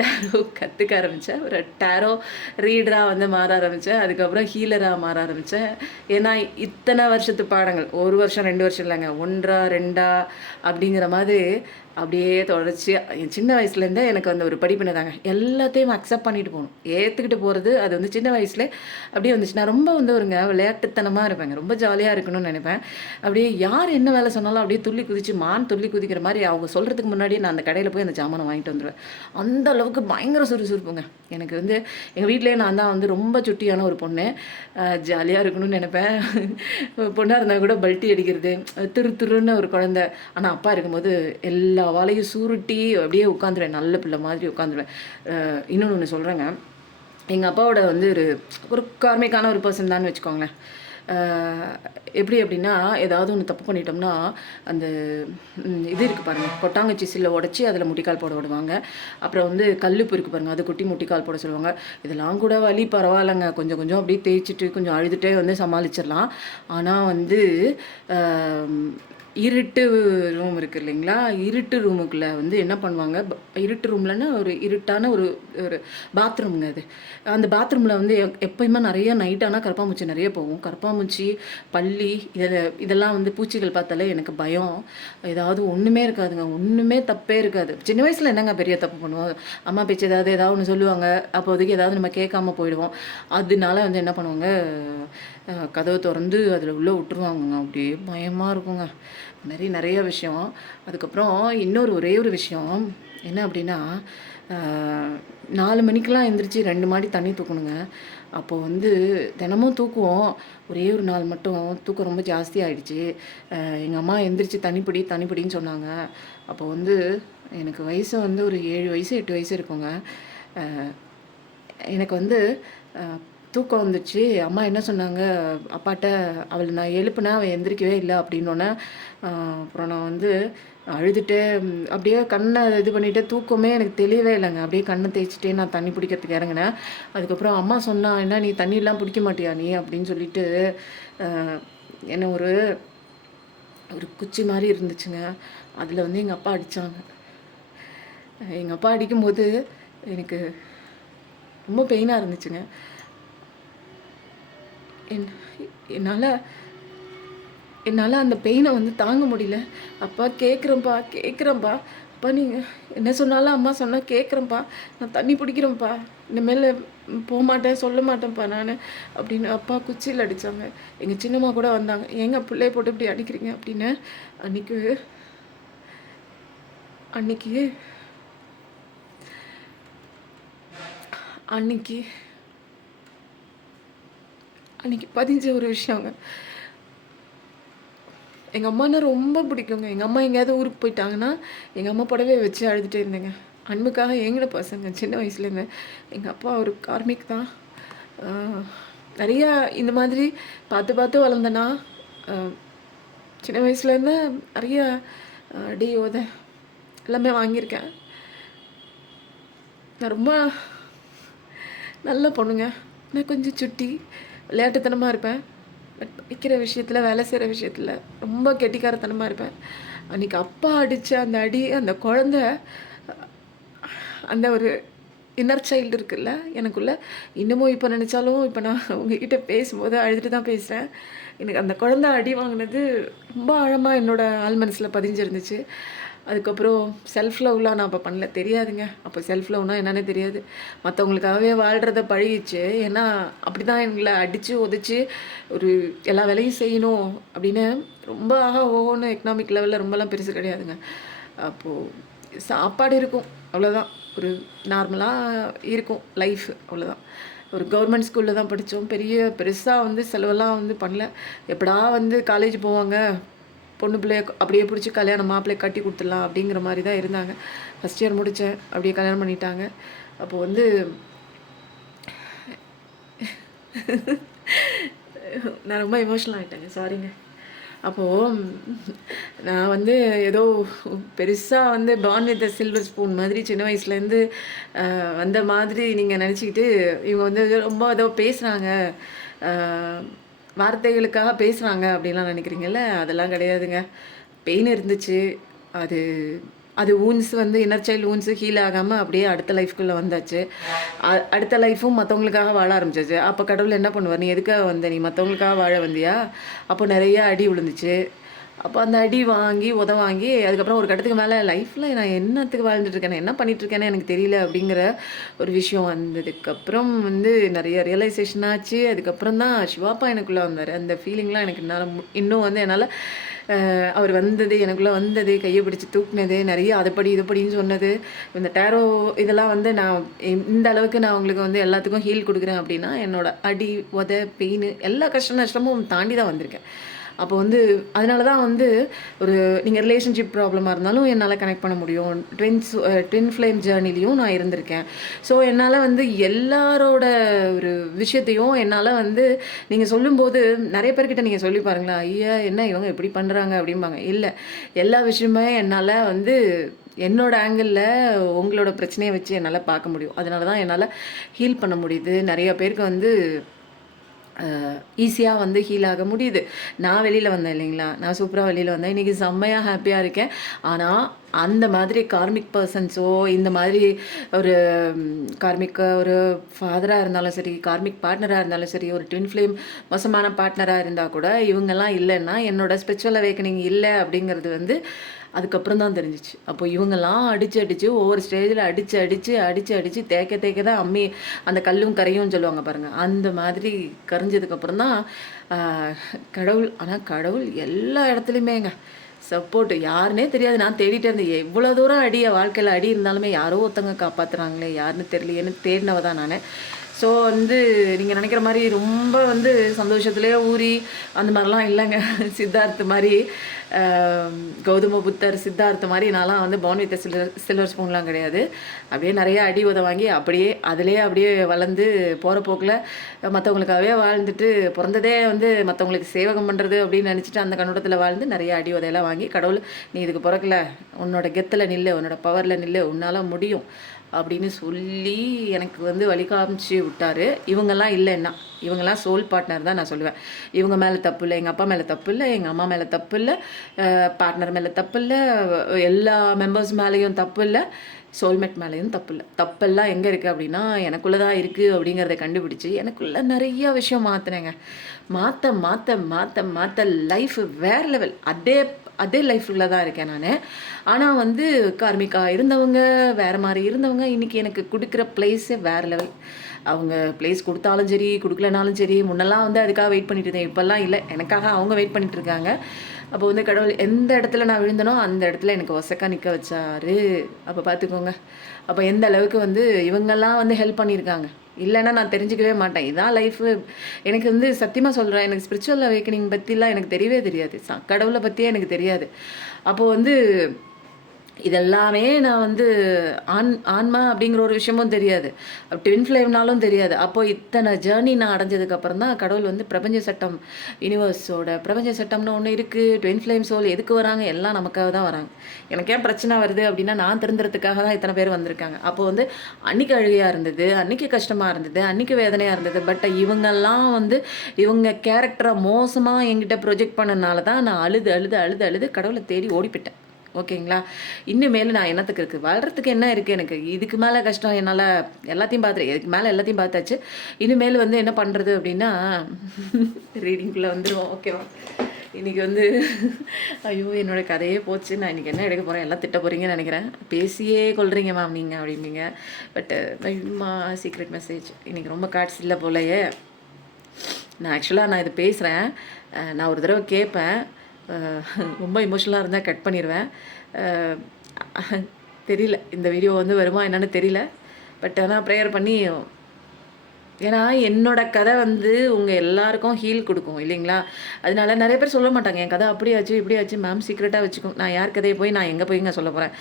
டேரோ கற்றுக்க ஆரம்பித்தேன். ஒரு டேரோ ரீடராக வந்து மாற ஆரம்பித்தேன். அதுக்கப்புறம் ஹீலராக மாற ஆரம்பித்தேன். ஏன்னா இத்தனை வருஷத்து பாடங்கள், 1 வருஷம் 2 வருஷம் இல்லைங்க, 1 2 அப்படிங்கிற மாதிரி அப்படியே தொடர்ச்சியாக என் சின்ன வயசுலேருந்தே எனக்கு அந்த ஒரு படிப்பினை தாங்க. எல்லாத்தையும் அக்செப்ட் பண்ணிட்டு போகணும், ஏற்றுக்கிட்டு போகிறது. அது வந்து சின்ன வயசுல அப்படியே வந்துச்சு. நான் ரொம்ப வந்து ஒருங்க விளையாட்டுத்தனமாக இருப்பேங்க, ரொம்ப ஜாலியாக இருக்கணும்னு நினைப்பேன். அப்படியே யார் என்ன வேலை சொன்னாலும் அப்படியே துள்ளி குதிச்சு துள்ளி குதிக்கிற மாதிரி அவங்க சொல்கிறதுக்கு முன்னாடியே நான் அந்த கடையில் போய் அந்த ஜாமானை வாங்கிட்டு வந்துடுவேன். அந்த அளவுக்கு பயங்கர சுறுசுறுப்புங்க. எனக்கு வந்து எங்கள் வீட்டிலேயே நான் தான் வந்து ரொம்ப சுட்டியான ஒரு பொண்ணு. ஜாலியாக இருக்கணும்னு நினைப்பேன். பொண்ணாக இருந்தால் கூட பல்ட்டி அடிக்கிறது, திருன்னு ஒரு குழந்தை. ஆனால் அப்பா இருக்கும்போது எல்லா வாழையும் சுருட்டி அப்படியே உட்காந்துருவேன், நல்ல பிள்ளை மாதிரி உட்காந்துருவேன். இன்னொன்று ஒன்று சொல்கிறேங்க, எங்கள் அப்பாவோட வந்து ஒரு கார்மிக்கான ஒரு பர்சன் தான் வச்சுக்கோங்களேன். எப்படி அப்படின்னா, ஏதாவது ஒன்று தப்பு பண்ணிட்டோம்னா அந்த இது இருக்குது பாருங்கள், கொட்டாங்கச்சி சில்லை உடச்சி அதில் முட்டிக்கால் போட விடுவாங்க. அப்புறம் வந்து கல்லுப்பு இருக்குது பாருங்கள், அது கொட்டி முட்டிக்கால் போட சொல்லுவாங்க. இதெல்லாம் கூட வலி பரவாயில்லைங்க, கொஞ்சம் கொஞ்சம் அப்படியே தேய்ச்சிட்டு கொஞ்சம் அழுதுகிட்டே வந்து சமாளிச்சிடலாம். ஆனால் வந்து இருட்டு ரூம் இருக்குது இல்லைங்களா, இருட்டு ரூமுக்குள்ளே வந்து என்ன பண்ணுவாங்க, இருட்டு ரூம்லன்னா ஒரு இருட்டான ஒரு ஒரு பாத்ரூமுங்க அது. அந்த பாத்ரூமில் வந்து எப்போயுமே நிறைய நைட் ஆனால் கரப்பாம்பூச்சி நிறைய போகும். கரப்பாம்பூச்சி, பல்லி, இதெல்லாம் வந்து பூச்சிகள் பார்த்தாலே எனக்கு பயம். ஏதாவது ஒன்றுமே இருக்காதுங்க, ஒன்றுமே தப்பே இருக்காது. சின்ன வயசில் என்னங்க பெரிய தப்பு பண்ணுவோம், அம்மா பேச்சு ஏதாவது ஒன்று சொல்லுவாங்க, அப்போதைக்கு ஏதாவது நம்ம கேட்காம போயிடுவோம். அதனால வந்து என்ன பண்ணுவாங்க, கதவை திறந்து அதில் உள்ளே விட்டுருவாங்கங்க. அப்படியே பயமாக இருக்குங்க. நிறைய விஷயம். அதுக்கப்புறம் ஒரே ஒரு விஷயம் என்ன அப்படின்னா, 4 மணிக்கெலாம் எழுந்திரிச்சி 2 மாடி தண்ணி தூக்கணுங்க. அப்போது வந்து தினமும் தூக்குவோம். ஒரே ஒரு நாள் மட்டும் தூக்கம் ரொம்ப ஜாஸ்தி ஆகிடுச்சு. எங்கள் அம்மா எந்திரிச்சு தண்ணிப்பிடின்னு சொன்னாங்க. அப்போ வந்து எனக்கு வயசு வந்து ஒரு 7 வயசு 8 வயசு இருக்குங்க. எனக்கு வந்து தூக்கம் வந்துச்சு. அம்மா என்ன சொன்னாங்க, அப்பாட்ட அவளை நான் எழுப்புனேன், அவள் எந்திரிக்கவே இல்லை அப்படின்னோடனே அப்புறம் நான் வந்து அழுதுகிட்டே அப்படியே கண்ணை இது பண்ணிவிட்டு, தூக்கமே எனக்கு தெளிவே இல்லைங்க. அப்படியே கண்ணை தேய்ச்சிட்டே நான் தண்ணி பிடிக்கிறதுக்கு இறங்கினேன். அதுக்கப்புறம் அம்மா சொன்னா, என்ன நீ தண்ணியெலாம் பிடிக்க மாட்டியா நீ அப்படின்னு சொல்லிட்டு என்ன ஒரு ஒரு குச்சி மாதிரி இருந்துச்சுங்க. அதில் வந்து எங்கள் அப்பா அடித்தாங்க. எங்கள் அப்பா அடிக்கும்போது எனக்கு ரொம்ப பெயினாக இருந்துச்சுங்க. என்னால் அந்த பெயினை வந்து தாங்க முடியல. அப்பா கேட்குறேன்ப்பா அப்பா நீங்கள் என்ன சொன்னாலும் அம்மா சொன்னால் கேட்குறேன்ப்பா, நான் தண்ணி பிடிக்கிறேன்ப்பா, இனிமேல் போக மாட்டேன் சொல்ல மாட்டேன்ப்பா நான் அப்படின்னு அப்பா குச்சியில் அடித்தாங்க. எங்கள் சின்னம்மா கூட வந்தாங்க, ஏங்க பிள்ளைய போட்டு இப்படி அடிக்கிறீங்க அப்படின்னு. அன்னைக்கு பதிஞ்ச ஒரு விஷயங்க. எங்கள் அம்மானா ரொம்ப பிடிக்குங்க. எங்கள் அம்மா எங்கேயாவது ஊருக்கு போயிட்டாங்கன்னா எங்கள் அம்மா புடவைய வச்சு அழுதுகிட்டே இருந்தேங்க. அன்புக்காக ஏங்கின பசங்க சின்ன வயசுலேருந்து. எங்கள் அப்பா ஒரு கார்மிக் தான். நிறையா இந்த மாதிரி பார்த்து வளர்ந்தேன்னா, சின்ன வயசுலேருந்து நிறையா அடி எல்லாமே வாங்கியிருக்கேன். நான் ரொம்ப நல்ல பொண்ணுங்க. நான் கொஞ்சம் சுட்டி, விளையாட்டுத்தனமாக இருப்பேன். படிக்கிற விஷயத்தில், வேலை செய்கிற விஷயத்தில் ரொம்ப கெட்டிக்காரத்தனமாக இருப்பேன். அன்றைக்கி அப்பா அடித்த அந்த அடி, அந்த குழந்த, அந்த ஒரு இன்னர் சைல்டு இருக்குல்ல எனக்குள்ள, இன்னமும் இப்போ நினச்சாலும், இப்போ நான் உங்ககிட்ட பேசும்போது அழுதுட்டு தான் பேசுகிறேன். எனக்கு அந்த குழந்த அடி வாங்கினது ரொம்ப ஆழமாக என்னோடய ஆள் மனசில் பதிஞ்சிருந்துச்சு. அதுக்கப்புறம் செல்ஃப் லவ்லாம் நான் அப்போ பண்ணல, தெரியாதுங்க. அப்போ செல்ஃப் லவ்னால் என்னென்னு தெரியாது. மற்றவங்களுக்காகவே வாழ்கிறத பழகிச்சு. ஏன்னா அப்படி தான் எங்களை அடித்து உதச்சி ஒரு எல்லா வேலையும் செய்யணும் அப்படின்னு ரொம்ப ஓன்னு எக்கனாமிக் லெவலில் ரொம்பலாம் பெருசு கிடையாதுங்க. அப்போது சாப்பாடு இருக்கும், அவ்வளோதான். ஒரு நார்மலாக இருக்கும் லைஃப், அவ்வளோதான். ஒரு கவர்மெண்ட் ஸ்கூலில் தான் படித்தோம். பெருசாக வந்து செலவெல்லாம் வந்து பண்ணல. எப்படா வந்து காலேஜ் போவாங்க, பொண்ணு பிள்ளைய அப்படியே பிடிச்சி கல்யாணம் மாப்பிள்ளைய கட்டி கொடுத்துடலாம் அப்படிங்கிற மாதிரி தான் இருந்தாங்க. ஃபஸ்ட் இயர் முடித்தேன், அப்படியே கல்யாணம் பண்ணிட்டாங்க. அப்போது வந்து நான் ரொம்ப எமோஷனல் ஆகிட்டேங்க, சாரிங்க. அப்போது நான் வந்து ஏதோ பெருசாக வந்து பார்ன் வித் சில்வர் ஸ்பூன் மாதிரி சின்ன வயசுலேருந்து வந்த மாதிரி நீங்கள் நினச்சிக்கிட்டு, இவங்க வந்து ரொம்ப ஏதோ பேசுகிறாங்க, வார்த்தைகளுக்காக பேசுகிறாங்க அப்படின்லாம் நினைக்கிறீங்கல்ல, அதெல்லாம் கிடையாதுங்க. பெயின் இருந்துச்சு. அது அது வூண்ட்ஸ் வந்து இன்னர் சைல்டு வூண்ட்ஸு ஹீல் ஆகாமல் அப்படியே அடுத்த லைஃப்குள்ளே வந்தாச்சு. அடுத்த லைஃப்பும் மற்றவங்களுக்காக வாழ ஆரம்பிச்சாச்சு. அப்போ கடவுள் என்ன பண்ணுவார்? நீ எதுக்காக வந்த? நீ மற்றவங்களுக்காக வாழ வந்தியா? அப்போ நிறைய அடி விழுந்துச்சு. அப்போ அந்த அடி வாங்கி, வாங்கி அதுக்கப்புறம் ஒரு கட்டத்துக்கு மேலே லைஃப்பில் நான் என்னத்துக்கு வாழ்ந்துட்டுருக்கேன், என்ன பண்ணிகிட்ருக்கேன்னு எனக்கு தெரியல அப்படிங்கிற ஒரு விஷயம் வந்ததுக்கப்புறம் வந்து நிறைய ரியலைசேஷன் ஆச்சு. அதுக்கப்புறம் தான் சிவாப்பா எனக்குள்ளே வந்தார். அந்த ஃபீலிங்லாம் எனக்கு இன்னும் வந்து என்னால் அவர் வந்தது, எனக்குள்ளே வந்தது, கையை பிடிச்சி தூக்குனது, நிறைய அதுபடி இதுபடின்னு சொன்னது, இந்த டேரோ இதெல்லாம் வந்து நான் இந்த அளவுக்கு நான் உங்களுக்கு வந்து எல்லாத்துக்கும் ஹீல் கொடுக்குறேன் அப்படின்னா, என்னோடய அடி, பெயின் எல்லா கஷ்ட நஷ்டமும் தாண்டி தான் வந்திருக்கேன். அப்போ வந்து அதனால தான் வந்து ஒரு நீங்கள் ரிலேஷன்ஷிப் ப்ராப்ளமாக இருந்தாலும் என்னால் கனெக்ட் பண்ண முடியும். ட்வின் ஃப்ளேம் ஜேர்னிலையும் நான் இருந்திருக்கேன். ஸோ என்னால் வந்து எல்லாரோட ஒரு விஷயத்தையும் என்னால் வந்து நீங்கள் சொல்லும்போது நிறைய பேர்கிட்ட நீங்கள் சொல்லி பாருங்களேன், ஐயா என்ன இவங்க இப்படி பண்ணுறாங்க அப்படிம்பாங்க. இல்லை, எல்லா விஷயமே என்னால் வந்து என்னோட ஆங்கிளில் உங்களோட பிரச்சனையை வச்சு என்னால் பார்க்க முடியும். அதனால தான் என்னால் ஹீல் பண்ண முடியுது. நிறைய பேருக்கு வந்து ஈஸியாக வந்து ஹீல் ஆக முடியுது. நான் வெளியில் வந்தேன் இல்லைங்களா, நான் சூப்பராக வெளியில் வந்தேன். இன்றைக்கி செம்மையாக ஹாப்பியாக இருக்கேன். ஆனால் அந்த மாதிரி கார்மிக் பர்சன்ஸோ, இந்த மாதிரி ஒரு ஒரு ஃபாதராக இருந்தாலும் சரி, கார்மிக் பார்ட்னராக இருந்தாலும் சரி, ஒரு ட்வின் ஃப்ளேம் மோசமான பார்ட்னராக இருந்தால் கூட இவங்கெல்லாம் இல்லைன்னா என்னோட ஸ்பிரிச்சுவல் அவேக்கனிங் இல்லை அப்படிங்கிறது வந்து அதுக்கப்புறம் தான் தெரிஞ்சிச்சு. அப்போ இவங்கெல்லாம் அடித்து ஒவ்வொரு ஸ்டேஜில் அடித்து தேய்க்க தான் அம்மி அந்த கல்லும் கரையும் சொல்லுவாங்க பாருங்கள், அந்த மாதிரி கரைஞ்சதுக்கப்புறம் தான் கடவுள் எல்லா இடத்துலையுமேங்க சப்போர்ட். யாருன்னே தெரியாது, நான் தேடிட்டே இருந்தேன். எவ்வளோ தூரம் வாழ்க்கையில் அடி இருந்தாலுமே யாரோ ஒருத்தங்க காப்பாற்றுறாங்களே, யாருன்னு தெரியலையேன்னு தேடினவ தான் நான். ஸோ வந்து நீங்கள் நினைக்கிற மாதிரி ரொம்ப வந்து சந்தோஷத்துலேயே ஊறி அந்த மாதிரிலாம் இல்லைங்க. சித்தார்த்த மாதிரி, கௌதம புத்தர் சித்தார்த்த மாதிரி நான்லாம் வந்து பார்ன் வித் சில்வர் ஸ்பூன்லாம் கிடையாது. அப்படியே நிறைய அடி வாங்கி அப்படியே வளர்ந்து போகிற போக்கில் மற்றவங்களுக்காகவே வாழ்ந்துட்டு, பிறந்ததே வந்து மற்றவங்களுக்கு சேவகம் பண்ணுறது அப்படின்னு நினச்சிட்டு அந்த கண்ணோட்டத்தில் வாழ்ந்து நிறைய அடி உதையெல்லாம் வாங்கி, கடவுள் நீ இதுக்கு பிறக்கல, உன்னோட கெத்தில் நில்லு, உன்னோட பவரில் நில்லு, உன்னால் முடியும் அப்படின்னு சொல்லி எனக்கு வந்து வழி காமிச்சு விட்டார். இவங்கெல்லாம் இல்லைன்னா, இவங்கெல்லாம் சோல் பார்ட்னர் தான் நான் சொல்லுவேன். இவங்க மேலே தப்பு இல்லை, எங்கள் அப்பா மேலே தப்பு இல்லை, எங்கள் அம்மா மேலே தப்பு இல்லை, பார்ட்னர் மேலே தப்பு இல்லை, எல்லா மெம்பர்ஸ் மேலேயும் தப்பு இல்லை, சோல்மேட் மேலேயும் தப்பு இல்லை. தப்பெல்லாம் எங்கே இருக்குது அப்படின்னா எனக்குள்ளே தான் இருக்குது அப்படிங்கிறத கண்டுபிடிச்சி எனக்குள்ளே நிறையா விஷயம் மாற்றினேங்க. மாற்ற லைஃப் வேறு லெவல். அதே லைஃப்ல தான் இருக்கேன் நான். ஆனால் வந்து கார்மிக்காக இருந்தவங்க, வேறு மாதிரி இருந்தவங்க, இன்றைக்கி எனக்கு கொடுக்குற பிளேஸே வேறு லெவல். அவங்க பிளேஸ் கொடுத்தாலும் சரி, கொடுக்கலனாலும் சரி, முன்னெல்லாம் வந்து அதுக்காக வெயிட் பண்ணிட்டு இருந்தேன். இப்போல்லாம் இல்லை, எனக்காக அவங்க வெயிட் பண்ணிட்டு இருக்காங்க. அப்போ வந்து கடவுள் எந்த இடத்துல நான் விழுந்தனோ அந்த இடத்துல எனக்கு ஒசக்கா நிற்க வச்சாரு. அப்போ பார்த்துக்கோங்க. அப்போ எந்த அளவுக்கு வந்து இவங்கெல்லாம் வந்து ஹெல்ப் பண்ணியிருக்காங்க. இல்லைன்னா நான் தெரிஞ்சுக்கவே மாட்டேன். இதான் லைஃபு. எனக்கு வந்து சத்தியமாக சொல்கிறேன், எனக்கு ஸ்பிரிச்சுவல் அவேக்கனிங் பற்றிலாம் எனக்கு தெரியவே தெரியாது. கடவுளை பற்றியே எனக்கு தெரியாது. அப்போது வந்து இதெல்லாமே நான் வந்து ஆன்மா அப்படிங்கிற ஒரு விஷயமும் தெரியாது, ட்வின் ஃப்ளேம்னாலும் தெரியாது. அப்போது இத்தனை ஜேர்னி நான் அடைஞ்சதுக்கப்புறம் தான் கடவுள் வந்து பிரபஞ்ச சட்டம், யூனிவர்ஸோட பிரபஞ்ச சட்டம்னு ஒன்று இருக்குது. ட்வின் ஃப்ளேம் சோல் எதுக்கு வராங்க? எல்லாம் நமக்காக தான் வராங்க. எனக்கு ஏன் பிரச்சனை வருது அப்படின்னா நான் திருந்துறதுக்காக தான் இத்தனை பேர் வந்திருக்காங்க. அப்போது வந்து அன்றைக்கி அழுகையாக இருந்தது, அன்றைக்கி கஷ்டமாக இருந்தது, அன்றைக்கி வேதனையாக இருந்தது. பட் இவங்கெல்லாம் வந்து இவங்க கேரக்டரை மோசமாக என்கிட்ட ப்ரொஜெக்ட் பண்ணனால தான் நான் அழுது கடவுளை தேடி ஓடிப்பிட்டேன். ஓகேங்களா? இனிமேல் நான் என்னத்துக்கு இருக்குது, வளர்கிறதுக்கு என்ன இருக்குது எனக்கு? இதுக்கு மேலே கஷ்டம் என்னால் எல்லாத்தையும் பார்த்துருக்கேன், இதுக்கு மேலே எல்லாத்தையும் பார்த்தாச்சு. இனிமேல் வந்து என்ன பண்ணுறது அப்படின்னா ரீடிங்குள்ளே வந்துடுவோம். ஓகேவா? இன்றைக்கி வந்து ஐயோ என்னோடய கதையே போச்சு. நான் இன்றைக்கி என்ன எடுக்க போகிறேன், எல்லாம் திட்ட போகிறீங்கன்னு நினைக்கிறேன். பேசியே கொள்றீங்க மேம் நீங்கள் அப்படின்னீங்க. பட்டு சீக்ரெட் மெசேஜ் இன்றைக்கி ரொம்ப கார்ட்ஸ் இல்லை போலையே. நான் இது பேசுகிறேன், நான் ஒரு தடவை கேட்பேன், ரொம்ப இமோஷனலாக இருந்தால் கட் பண்ணிடுவேன். தெரியல இந்த வீடியோ வந்து வருமா என்னன்னு தெரியல. பட் ஆனால் ப்ரேயர் பண்ணி, ஏன்னா என்னோடய கதை வந்து உங்கள் எல்லாருக்கும் ஹீல் கொடுக்கும் இல்லைங்களா? அதனால நிறைய பேர் சொல்ல மாட்டாங்க என் கதை அப்படியாச்சு இப்படியாச்சு மேம் சீக்ரெட்டாக வச்சுக்கும். நான் யார் கதையை போய் நான் எங்கே போய்ங்க சொல்ல போகிறேன்?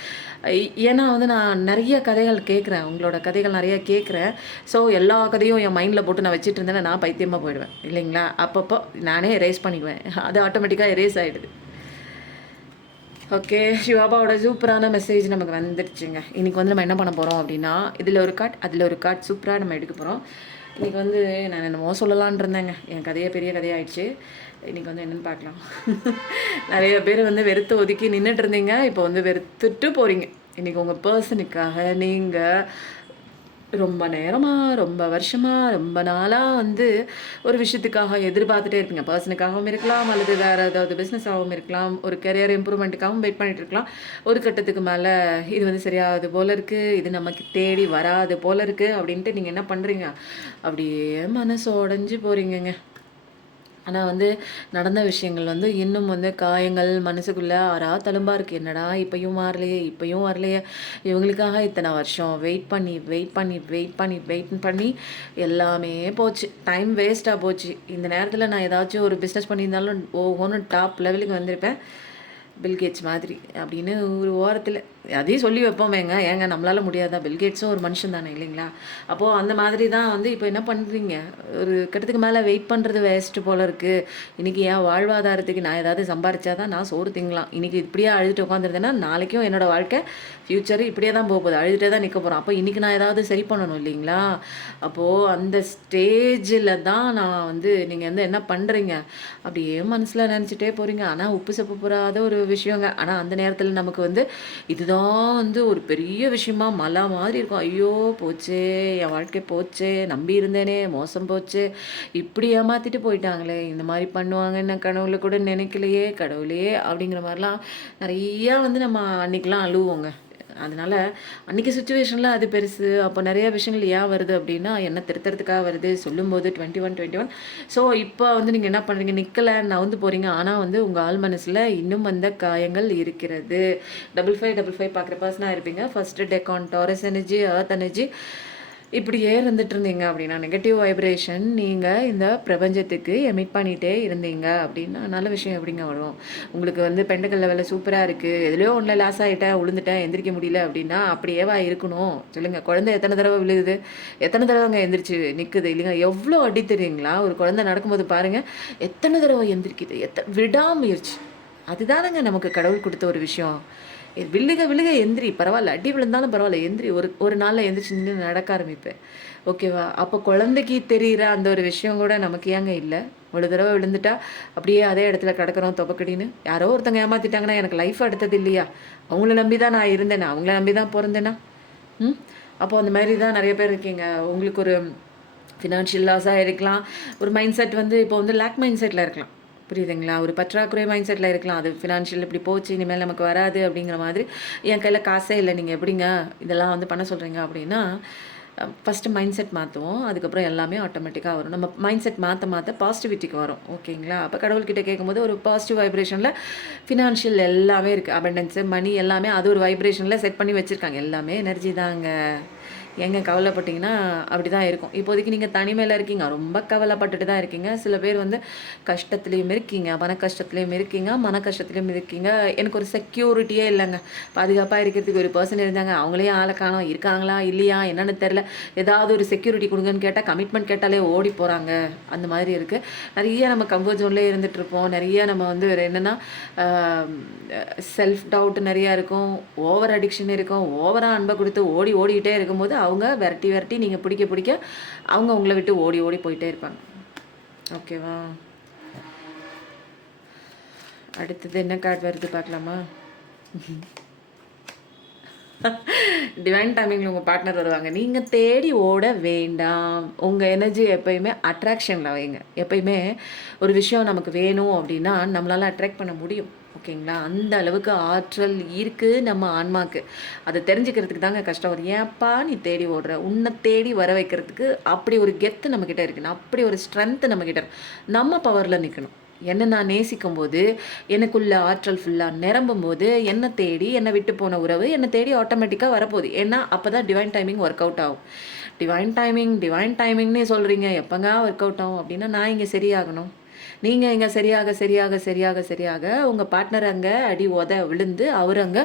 ஏன்னா வந்து நான் நிறைய கதைகள் கேட்குறேன், உங்களோட கதைகள் நிறையா கேட்குறேன். ஸோ எல்லா கதையும் என் மைண்டில் போட்டு நான் வச்சுட்டு இருந்தேன்னா நான் பைத்தியமாக போயிடுவேன் இல்லைங்களா? அப்பப்போ நானே எரேஸ் பண்ணிக்குவேன், அது ஆட்டோமேட்டிக்காக எரேஸ் ஆகிடுது. ஓகே, சிவாபாவோட சூப்பரான மெசேஜ் நமக்கு வந்துடுச்சுங்க. இன்றைக்கி வந்து நம்ம என்ன பண்ண போகிறோம் அப்படின்னா, இதில் ஒரு கார்ட் அதில் ஒரு கார்ட் சூப்பராக நம்ம எடுக்க போகிறோம். இன்றைக்கி வந்து நான் என்னமோ சொல்லலான் இருந்தேங்க. என் கதையே பெரிய கதையாயிடுச்சு. இன்றைக்கி வந்து என்னென்னு பார்க்கலாம். நிறைய பேர் வந்து வெறுத்து ஒதுக்கி நின்றுட்டு இருந்தீங்க. இப்போ வந்து வெறுத்துட்டு போகிறீங்க. இன்றைக்கி உங்கள் பர்சனுக்காக நீங்கள் ரொம்ப நேரமாக, ரொம்ப வருஷமாக, ரொம்ப நாளாக வந்து ஒரு விஷயத்துக்காக எதிர்பார்த்துட்டே இருப்பீங்க. பர்சனுக்காகவும் இருக்கலாம், அல்லது வேறு ஏதாவது பிஸ்னஸாகவும் இருக்கலாம், ஒரு கெரியர் இம்ப்ரூவ்மெண்ட்டுக்காகவும் வெயிட் பண்ணிகிட்டு இருக்கலாம். ஒரு கட்டத்துக்கு மேலே இது வந்து சரியாகாது போல் இருக்குது, இது நமக்கு தேடி வராது போல் இருக்குது அப்படின்ட்டு நீங்கள் என்ன பண்ணுறீங்க, அப்படியே மனசு உடஞ்சி போகிறீங்கங்க. ஆனால் வந்து நடந்த விஷயங்கள் வந்து இன்னும் வந்து காயங்கள் மனசுக்குள்ளே தழும்பாக இருக்குது. என்னடா இப்பயும் வரலையே, இப்பயும் வரலையே, இவங்களுக்காக இத்தனை வருஷம் வெயிட் பண்ணி வெயிட் பண்ணி வெயிட் பண்ணி வெயிட் பண்ணி எல்லாமே போச்சு, டைம் வேஸ்ட்டாக போச்சு. இந்த நேரத்தில் நான் ஏதாச்சும் ஒரு பிஸ்னஸ் பண்ணியிருந்தாலும் ஒவ்வொன்றும் டாப் லெவலுக்கு வந்திருப்பேன், பில்கேட்ஸ் மாதிரி அப்படின்னு ஒரு ஓரத்தில் அதையும் சொல்லி வைப்போமேங்க. ஏங்க நம்மளால் முடியாதா? பில்கேட்ஸும் ஒரு மனுஷன் தானே இல்லைங்களா? அப்போது அந்த மாதிரி தான் வந்து இப்போ என்ன பண்ணுறீங்க, ஒரு கட்டத்துக்கு மேலே வெயிட் பண்ணுறது வேஸ்ட்டு போல் இருக்குது. இன்றைக்கி என் வாழ்வாதாரத்துக்கு நான் ஏதாவது சம்பாரிச்சா தான் நான் சோறு திங்கலாம். இன்றைக்கி இப்படியே அழுதுட்டு உட்காந்துருந்தேன்னா நாளைக்கும் என்னோடய வாழ்க்கை ஃப்யூச்சரு இப்படியே தான் போகுது, அழுதுகிட்டே தான் நிற்க போகிறோம். அப்போ இன்றைக்கி நான் ஏதாவது சரி பண்ணணும் இல்லைங்களா? அப்போது அந்த ஸ்டேஜில் தான் நான் வந்து நீங்கள் வந்து என்ன பண்ணுறீங்க, அப்படியே மனசில் நினச்சிட்டே போகிறீங்க. ஆனால் உப்பு சப்பு போகாத ஒரு விஷயங்க. ஆனால் அந்த நேரத்தில் நமக்கு வந்து இதுதான் வந்து ஒரு பெரிய விஷயமா மலை மாதிரி இருக்கும். ஐயோ போச்சே, என் வாழ்க்கை போச்சே, நம்பி இருந்தேனே, மோசம் போச்சே, இப்படி ஏமாற்றிட்டு போயிட்டாங்களே, இந்த மாதிரி பண்ணுவாங்கன்னு நான் கனவுல கூட நினைக்கலையே கடவுளே, அப்படிங்கிற மாதிரிலாம் நிறையா வந்து நம்ம அன்றைக்கெலாம் அழுவோங்க. அதனால் அன்றைக்கி சுச்சுவேஷனில் அது பெருசு. அப்போ நிறைய விஷயங்கள் ஏன் வருது அப்படின்னா என்ன திருத்தறதுக்காக வருது சொல்லும்போது 21. ஸோ இப்போ வந்து நீங்கள் என்ன பண்ணுறீங்க, நிற்கலை நவுந்து போகிறீங்க. ஆனால் வந்து உங்கள் ஆள் மனசில் இன்னும் வந்த காயங்கள் இருக்கிறது. 5555 பார்க்குற பர்சனாக இருப்பீங்க. First decan Taurus energy, earth energy இப்படியே இருந்துட்டு இருந்தீங்க அப்படின்னா நெகட்டிவ் வைப்ரேஷன் நீங்கள் இந்த பிரபஞ்சத்துக்கு எமிட் பண்ணிகிட்டே இருந்தீங்க அப்படின்னா நல்ல விஷயம் எப்படிங்க வரும்? உங்களுக்கு வந்து பெண்டக்கல் லெவலில் சூப்பராக இருக்குது, எதுலையோ ஒன்றில் லாஸ் ஆகிட்டேன், விழுந்துட்டேன், எந்திரிக்க முடியல அப்படின்னா அப்படியேவா இருக்கணும் சொல்லுங்கள்? குழந்தை எத்தனை தடவை விழுகுது, எத்தனை தடவைங்க எந்திரிச்சு நிற்குது இல்லைங்க? எவ்வளோ அடி தெரியுங்களா? ஒரு குழந்தை நடக்கும்போது பாருங்கள் எத்தனை தடவை எந்திரிக்குது, விடாமுயற்சி. அதுதானங்க நமக்கு கடவுள் கொடுத்த ஒரு விஷயம். விழுக எந்திரி, பரவாயில்ல, அடி விழுந்தாலும் பரவாயில்ல, எந்திரி. ஒரு நாளில் எந்திரிச்சு நின்று நடக்க ஆரம்பிப்பேன், ஓகேவா? அப்போ குழந்தைக்கு தெரிகிற அந்த ஒரு விஷயம் கூட நமக்கு ஏங்க இல்லை? ஒரு தடவை விழுந்துட்டா அப்படியே அதே இடத்துல கிடக்கிறோம் தொப்பக்கடின்னு. யாரோ ஒருத்தங்க ஏமாற்றிட்டாங்கன்னா எனக்கு லைஃப் அடுத்தது இல்லையா? அவங்கள நம்பி தான் நான் இருந்தேனா, அவங்கள நம்பி தான் பிறந்தேனா? அப்போது அந்த மாதிரி தான் நிறைய பேர் இருக்கீங்க. உங்களுக்கு ஒரு ஃபினான்ஷியல் லாஸாக இருக்கலாம், ஒரு மைண்ட் செட் வந்து இப்போ வந்து லேக் மைண்ட் செட்டில் இருக்கலாம், புரியுதுங்களா? ஒரு பற்றாக்குறை மைண்ட் செட்டில் இருக்கலாம். அது ஃபினான்ஷியல் இப்படி போச்சு, இனிமேல் நமக்கு வராது அப்படிங்கிற மாதிரி. என் கையில் காசே இல்லை, நீங்கள் எப்படிங்க இதெல்லாம் வந்து பண்ண சொல்கிறீங்க அப்படின்னா, ஃபஸ்ட்டு மைண்ட் செட் மாற்றுவோம், அதுக்கப்புறம் எல்லாமே ஆட்டோமேட்டிக்காக வரும். நம்ம மைண்ட் செட் மாற்ற பாசிட்டிவிட்டிக்கு வரும், ஓகேங்களா? அப்போ கடவுள்கிட்ட கேட்கும்போது ஒரு பாசிட்டிவ் வைப்ரேஷனில் ஃபினான்ஷியல் எல்லாமே இருக்குது, அபண்டன்ஸு மணி எல்லாமே அது ஒரு வைப்ரேஷனில் செட் பண்ணி வச்சுருக்காங்க. எல்லாமே எனர்ஜி தாங்க. ஏங்க கவலைப்பட்டிங்கன்னா அப்படி தான் இருக்கும். இப்போதைக்கு நீங்கள் தனிமையில் இருக்கீங்க, ரொம்ப கவலைப்பட்டுட்டு தான் இருக்கீங்க. சில பேர் வந்து கஷ்டத்துலேயும் இருக்கீங்க, பண கஷ்டத்துலேயும் இருக்கீங்க, மன கஷ்டத்துலேயும் இருக்கீங்க. எனக்கு ஒரு செக்யூரிட்டியே இல்லைங்க, பாதுகாப்பாக இருக்கிறதுக்கு ஒரு பர்சன் இருந்தாங்க, அவங்களே ஆளை காணோம், இருக்காங்களா இல்லையா என்னன்னு தெரில, ஏதாவது ஒரு செக்யூரிட்டி கொடுங்கன்னு கேட்டால் கமிட்மெண்ட் கேட்டாலே ஓடி போகிறாங்க. அந்த மாதிரி இருக்குது. நிறைய நம்ம கம்ஃபர்ட் ஜோன்லேயே இருந்துகிட்ருப்போம். நிறைய நம்ம வந்து என்னென்னா செல்ஃப் டவுட் நிறையா இருக்கும், ஓவர் அடிக்ஷன் இருக்கும். ஓவராக அன்பை கொடுத்து ஓடிக்கிட்டே இருக்கும்போது அவங்க விரட்டி நீங்கள் பிடிக்க அவங்க உங்களை விட்டு ஓடி போயிட்டே இருப்பாங்க, ஓகேவா? அடுத்தது என்ன கார்டு வருது பார்க்கலாமா? டிவைன் டைமிங்கில் உங்கள் பார்ட்னர் வருவாங்க. நீங்கள் தேடி ஓட வேண்டாம். உங்கள் எனர்ஜி எப்போயுமே அட்ராக்ஷனில் வைங்க. எப்போயுமே ஒரு விஷயம் நமக்கு வேணும் அப்படின்னா நம்மளால் அட்ராக்ட் பண்ண முடியும், ஓகேங்களா? அந்த அளவுக்கு ஆற்றல் இருக்குது நம்ம ஆன்மாக்கு. அதை தெரிஞ்சுக்கிறதுக்கு தாங்க கஷ்டம் வரும். ஏன்ப்பா நீ தேடி ஓடுற, உன்னை தேடி வர வைக்கிறதுக்கு அப்படி ஒரு கெத்து நம்மக்கிட்ட இருக்குன்னு, அப்படி ஒரு ஸ்ட்ரென்த்து நம்மக்கிட்ட இருக்கு. நம்ம பவரில் நிற்கணும். என்னை நான் நேசிக்கும் போது, எனக்குள்ள ஆற்றல் ஃபுல்லாக நிரம்பும் போது, என்னை தேடி என்னை விட்டு போன உறவு என்னை தேடி ஆட்டோமேட்டிக்காக வரப்போகுது. ஏன்னா அப்போ தான் டிவைன் டைமிங் ஒர்க் அவுட் ஆகும். டிவைன் டைமிங்னே சொல்கிறீங்க, எப்போங்க ஒர்க் அவுட் ஆகும் அப்படின்னா நான் இங்கே சரியாகணும். நீங்கள் இங்கே சரியாக உங்கள் பார்ட்னர் அங்கே அடி விழுந்து அவர் அங்கே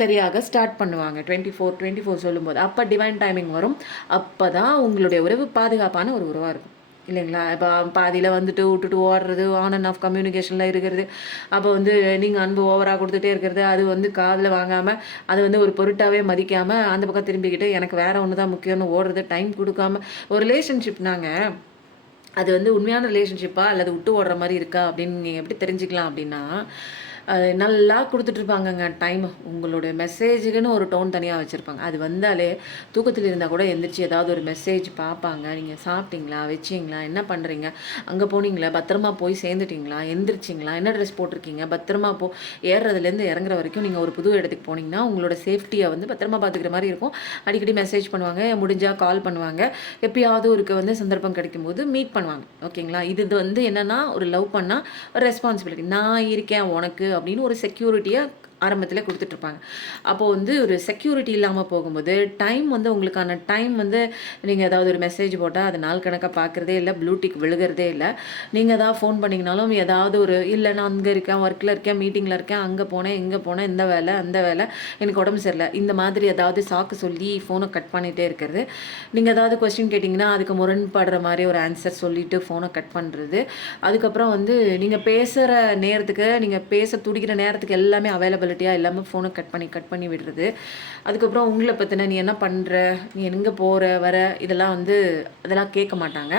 சரியாக ஸ்டார்ட் பண்ணுவாங்க. 24 சொல்லும்போது அப்போ டிவைன் டைமிங் வரும். அப்போ தான் உங்களுடைய உறவு பாதுகாப்பான ஒரு உறவாக இருக்கும். இல்லைங்களா? இப்போ பாதியில வந்துட்டு விட்டுட்டு ஓடுறது, ஆன் அண்ட் ஆஃப் கம்யூனிகேஷன்ல இருக்கிறது. அப்போ வந்து நீங்க அன்பு ஓவரா குடுத்துட்டே இருக்கிறது, அது வந்து காதுல வாங்காம, அது வந்து ஒரு பொருட்டாவே மதிக்காம, அந்த பக்கம் திரும்பிக்கிட்டு எனக்கு வேற ஒண்ணு தான் முக்கியம்னு ஓடுறது, டைம் குடுக்காம ஒரு ரிலேஷன்ஷிப்னாங்க, அது வந்து உண்மையான ரிலேஷன்ஷிப்பா அல்லது விட்டு ஓடுற மாரி இருக்கா அப்படின்னு நீங்க எப்படி தெரிஞ்சுக்கலாம் அப்படின்னா, நல்லா குடுத்துட்ருப்பாங்கங்க டைமு. உங்களோட மெசேஜுக்குன்னு ஒரு டோன் தனியா வச்சிருப்பாங்க. அது வந்தாலே தூக்கத்தில இருந்தா கூட எந்திரிச்சு ஏதாவது ஒரு மெசேஜ் பார்ப்பாங்க. நீங்க சாப்பிட்டீங்களா? வச்சீங்களா? என்ன பண்றீங்க? அங்க போனீங்களா? பத்திரமா போய் சேர்ந்துட்டீங்களா? எந்திரிச்சிங்களா? என்ன ட்ரெஸ் போட்டிருக்கீங்க? பத்திரமா ஏறுறதுலேருந்து இறங்குற வரைக்கும் நீங்க ஒரு புது இடத்துக்கு போனீங்கன்னா, உங்களோட சேஃப்டிய வந்து பத்திரமா பார்த்துக்கிற மாரி இருக்கும். அடிக்கடி மெசேஜ் பண்ணுவாங்க. முடிஞ்சா கால் பண்ணுவாங்க. எப்பயாவது ஒருக்க வந்து சந்தர்ப்பம் கிடைக்கும்போது மீட் பண்ணுவாங்க. ஓகேங்களா? இது வந்து என்னன்னா, ஒரு லவ் பண்ணா ஒரு ரெஸ்பான்சிபிலிட்டி. நான் இருக்கேன் உனக்கு அப்படின்னு ஒரு செக்யூரிட்டிய ஆரம்பத்தில குடுத்துட்டுருப்பாங்க. அப்போ வந்து ஒரு செக்யூரிட்டி இல்லாம போகும்போது, டைம் வந்து உங்களுக்கான டைம் வந்து நீங்க ஏதாவது ஒரு மெசேஜ் போட்டா, அது நாள் கணக்கா பார்க்கிறதே இல்ல. ப்ளூ டிக் விழுகிறதே இல்ல. நீங்க ஏதாவது ஃபோன் பண்ணீங்கனாலும், ஏதாவது ஒரு இல்ல நான் அங்க இருக்கேன், ஒர்க்ல இருக்கேன், மீட்டிங்ல இருக்கேன், அங்க போனேன், இங்க போனேன், இந்த வேலை, அந்த வேலை, எனக்கு உடம்பு சரியில்ல. இந்த மாதிரி ஏதாவது சாக்கு சொல்லி ஃபோன கட் பண்ணிட்டே இருக்கிறது. நீங்க ஏதாவது கொஸ்டின் கேட்டீங்கன்னா, அதுக்கு முரண்படுற மாரி ஒரு ஆன்சர் சொல்லிட்டு ஃபோன கட் பண்றது. அதுக்கப்புறம் வந்து நீங்க பேசுற நேரத்துக்கு, நீங்க பேச துடிக்கிற நேரத்துக்கு எல்லாமே அவைலபிலிட்டியா இல்லாம ஃபோன கட் பண்ணி விடுறது. அதுக்கப்புறம் உங்கள பத்தின நீ என்ன பண்ற? நீ எங்க போற? வர? இதெல்லாம் வந்து அதெல்லாம் கேட்க மாட்டாங்க.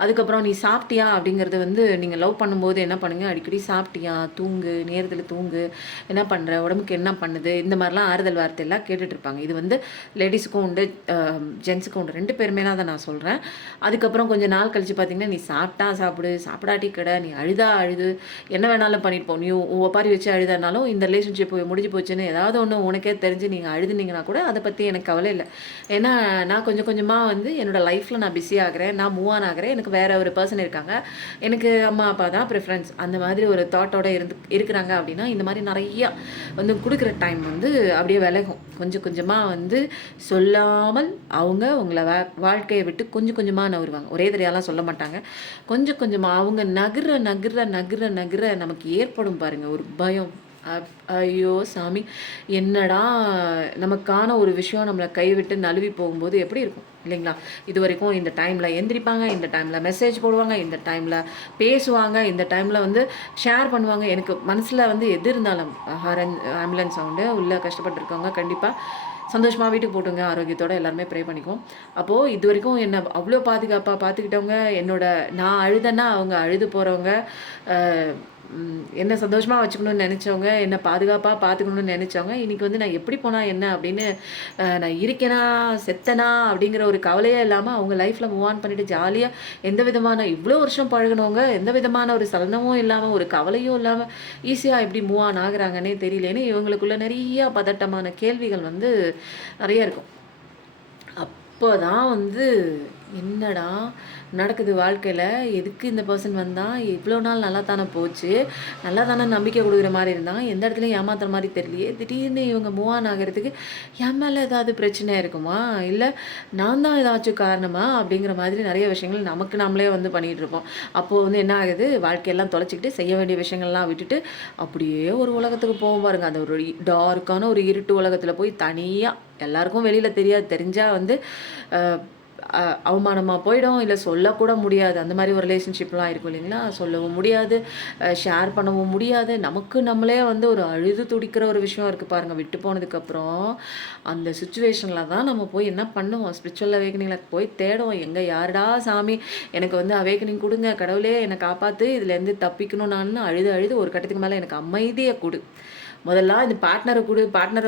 அதுக்கப்புறம் நீ சாப்பிட்டியா? அப்படிங்கிறது வந்து நீங்க லவ் பண்ணும்போது என்ன பண்ணுங்க, அடிக்கடி சாப்பிட்டியா? தூங்கு, நேரத்தில தூங்கு. என்ன பண்ற? உடம்புக்கு என்ன பண்ணுது? இந்த மாரிலாம் ஆறுதல் வார்த்தைலாம் கேட்டுட்டு இருப்பாங்க. இது வந்து லேடீஸுக்கும் உண்டு, ஜென்ஸுக்கும் உண்டு. 2 பேருமே தான் நான் சொல்றேன். அதுக்கப்புறம் கொஞ்ச நாள் கழிச்சு பார்த்தீங்கன்னா, நீ சாப்பிட்டா சாப்பிடு, சாப்பிடாட்டி கெட, நீ அழுதா அழுது, என்ன வேணாலும் பண்ணிட்டு போ. நீ ஒப்பாரி வச்சு அழுதனாலும் இந்த ரிலேஷன்ஷிப் முடிஞ்சு போச்சுன்னு ஏதாவது ஒண்ணு உனக்கே தெரிஞ்சு நீங்க அழுதுனீங்கன்னா கூட அத பத்தி எனக்கு கவலை இல்ல. ஏன்னா, நான் கொஞ்சம் கொஞ்சமா வந்து என்னோட லைஃப்ல நான் பிஸி ஆகுறேன். நான் மூவ் ஆன் ஆகுறேன். எனக்கு வேற ஒரு பெர்சன் இருக்காங்க. எனக்கு அம்மா, அப்பா தான் ப்ரிஃபரன்ஸ். அந்த மாதிரி ஒரு தாட்டோட இருக்கிறாங்க அப்படின்னா, இந்த மாரி நெறைய வந்து குடுக்குற டைம் வந்து அப்படியே விலகும். கொஞ்சம் கொஞ்சமா வந்து சொல்லாமல் அவங்க உங்கள வாழ்க்கைய விட்டு கொஞ்சம் கொஞ்சமா நகருவாங்க. ஒரே தடவையாலாம் சொல்ல மாட்டாங்க. கொஞ்சம் கொஞ்சமா அவங்க நகர நமக்கு ஏற்படும் பாருங்க ஒரு பயம். ஐயோ சாமி! என்னடா நமக்கான ஒரு விஷயம் நம்மள கைவிட்டு நழுவி போகும்போது எப்படி இருக்கும்? இல்லைங்களா? இதுவரைக்கும் இந்த டைம்ல எந்திரிப்பாங்க, இந்த டைம்ல மெசேஜ் போடுவாங்க, இந்த டைம்ல பேசுவாங்க, இந்த டைம்ல வந்து ஷேர் பண்ணுவாங்க. எனக்கு மனசுல வந்து எது இருந்தாலும் ஹாரன் ஆம்புலன்ஸ் சவுண்டு உள்ள கஷ்டப்பட்டுருக்கவங்க கண்டிப்பா சந்தோஷமா வீட்டுக்கு போட்டுங்க. ஆரோக்கியத்தோட எல்லாருமே ப்ரே பண்ணிக்குவோம். அப்போ இதுவரைக்கும் என்ன அவ்ளோ பாதுகாப்பா பார்த்துக்கிட்டவங்க, நான் அழுதேன்னா அவங்க அழுது போறவங்க, அ என்ன சந்தோஷமா வச்சுக்கணும்னு நெனைச்சவங்க, என்ன பாதுகாப்பா பார்த்துக்கணும்னு நெனைச்சவங்க, இன்னைக்கு வந்து நான் எப்படி போனா என்ன அப்படின்னு, நான் இருக்கேனா, செத்தேனா அப்படிங்கிற ஒரு கவலையே இல்லாம அவங்க லைஃப்ல மூவ் ஆன் பண்ணிட்டு ஜாலியா எந்த விதமான இவ்ளோ வருஷம் பழகுனவங்க, எந்த விதமான ஒரு சலனமும் இல்லாம, ஒரு கவலையும் இல்லாம ஈஸியா எப்படி மூவ் ஆன் ஆகுறாங்கன்னே தெரியலேன்னு இவங்களுக்குள்ள நெறைய பதட்டமான கேள்விகள் வந்து நெறைய இருக்கும். அப்பதான் வந்து என்னடா நடக்குது வாழ்க்கையில? எதுக்கு இந்த பெர்சன் வந்தான்? இவ்ளோ நாள் நல்லா தானே போச்சு. நல்லா தானே நம்பிக்கை குடுக்குற மாரி இருந்தான். எந்த இடத்துலயும் ஏமாத்துற மாரி தெரியலையே. திடீர்னு இவங்க மூவ் ஆன் ஆகுறதுக்கு என் மேல ஏதாவது பிரச்சனை இருக்குமா? இல்ல நான் தான் ஏதாச்சும் காரணமா? அப்படிங்கிற மாதிரி நெறைய விஷயங்கள் நமக்கு நாமளே வந்து பண்ணிட்டு இருப்போம். அப்போ வந்து என்ன ஆகுது? வாழ்க்கையெல்லாம் தொலைச்சுக்கிட்டு செய்ய வேண்டிய விஷயங்கள்லாம் விட்டுட்டு, அப்படியே ஒரு உலகத்துக்கு போவோம் பாருங்க. அந்த ஒரு டார்க்கான ஒரு இருட்டு உலகத்துல போய் தனியா எல்லாருக்கும் வெளியில தெரியாது. தெரிஞ்சா வந்து அ அ அவமானமா போயிடும். இல்ல சொல்லக்கூட முடியாது. அந்த மாரி ஒரு ரிலேஷன்ஷிப்லாம் இருக்கும் இல்லைங்களா? சொல்லவும் முடியாது. ஷேர் பண்ணவும் முடியாது. நமக்கு நம்மளே வந்து ஒரு அழுது துடிக்கிற ஒரு விஷயம் இருக்கு பாருங்க. விட்டு போனதுக்கப்புறம், அந்த சிச்சுவேஷன்ல தான் நம்ம போய் என்ன பண்ணுவோம்? ஸ்பிரிச்சுவல் அவேக்கனிங்ல போய் தேடுவோம். எங்க யாருடா சாமி எனக்கு வந்து அவேக்கனிங் குடுங்க. கடவுளே என்ன காப்பாத்து. இதுலேருந்து தப்பிக்கணும் நான்னு அழுது அழுது ஒரு கட்டத்துக்கு மேல எனக்கு அமைதிய குடு. முதல்லாம் இந்த பார்ட்னர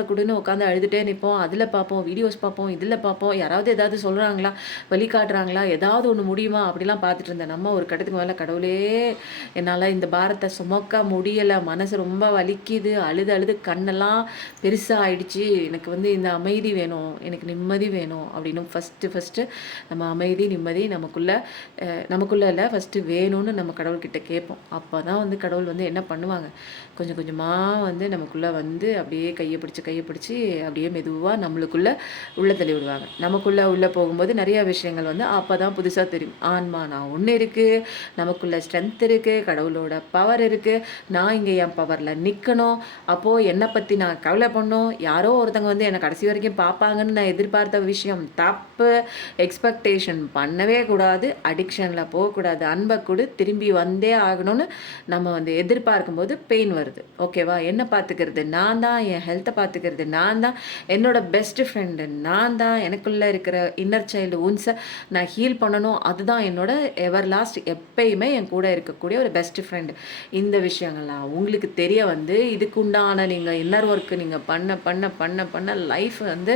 குடுன்னு உட்காந்து அழுதுட்டே நிப்போம். அதில பார்ப்போம், வீடியோஸ் பார்ப்போம், இதில பார்ப்போம். யாராவது ஏதாவது சொல்றாங்களா? வழிகாட்டுறாங்களா? ஏதாவது ஒண்ணு முடியுமா? அப்படிலாம் பார்த்துட்டு இருந்தேன். நம்ம ஒரு கட்டத்துக்கு மேல கடவுளே என்னால இந்த பாரத்த சுமக்க முடியல. மனசு ரொம்ப வலிக்குது. அழுது அழுது கண்ணெல்லாம் பெருசா ஆயிடுச்சு. எனக்கு வந்து இந்த அமைதி வேணும். எனக்கு நிம்மதி வேணும். அப்படின்னு ஃபர்ஸ்ட்டு நம்ம அமைதி, நிம்மதி நமக்குள்ள இல்ல ஃபர்ஸ்ட்டு வேணும்னு நம்ம கடவுள்கிட்ட கேட்போம். அப்பதான் வந்து கடவுள் வந்து என்ன பண்ணுவாங்க? கொஞ்சம் கொஞ்சமா வந்து நம்ம நமக்குள்ளே வந்து அப்படியே கையை பிடிச்சி அப்படியே மெதுவாக நம்மளுக்குள்ளே உள்ளே தள்ளி விடுவாங்க. நமக்குள்ளே உள்ளே போகும்போது நிறைய விஷயங்கள் வந்து அப்போ தான் புதுசாக தெரியும். ஆன்மா நான் ஒன்று இருக்குது, நமக்குள்ளே ஸ்ட்ரென்த் இருக்குது, கடவுளோட பவர் இருக்குது, நான் இங்கே என் பவரில் நிற்கணும். அப்போது என்னை பற்றி நான் கவலை பண்ணணும். யாரோ ஒருத்தங்க வந்து என்னை கடைசி வரைக்கும் பார்ப்பாங்கன்னு நான் எதிர்பார்த்த விஷயம் தப்பு. எக்ஸ்பெக்டேஷன் பண்ணவே கூடாது. அடிக்ஷனில் போகக்கூடாது. அன்பை கூட திரும்பி வந்தே ஆகணும்னு நம்ம வந்து எதிர்பார்க்கும்போது பெயின் வருது. ஓகேவா? என்ன பார்த்துக்கிறது நான் தான், என் ஹெல்த்தை பார்த்துக்கிறது நான் தான், என்னோட பெஸ்ட் ஃப்ரெண்டு நான் தான், எனக்குள்ளே இருக்கிற இன்னர் சைல்டு உன்ஸை நான் ஹீல் பண்ணணும். அதுதான் என்னோட எவர் லாஸ்ட், எப்பயுமே என் கூட இருக்கக்கூடிய ஒரு பெஸ்ட் ஃப்ரெண்டு. இந்த விஷயங்கள்லாம் உங்களுக்கு தெரிய வந்து இதுக்குண்டான நீங்கள் இன்னர் ஒர்க்கு நீங்கள் பண்ண பண்ண பண்ண பண்ண லைஃப் வந்து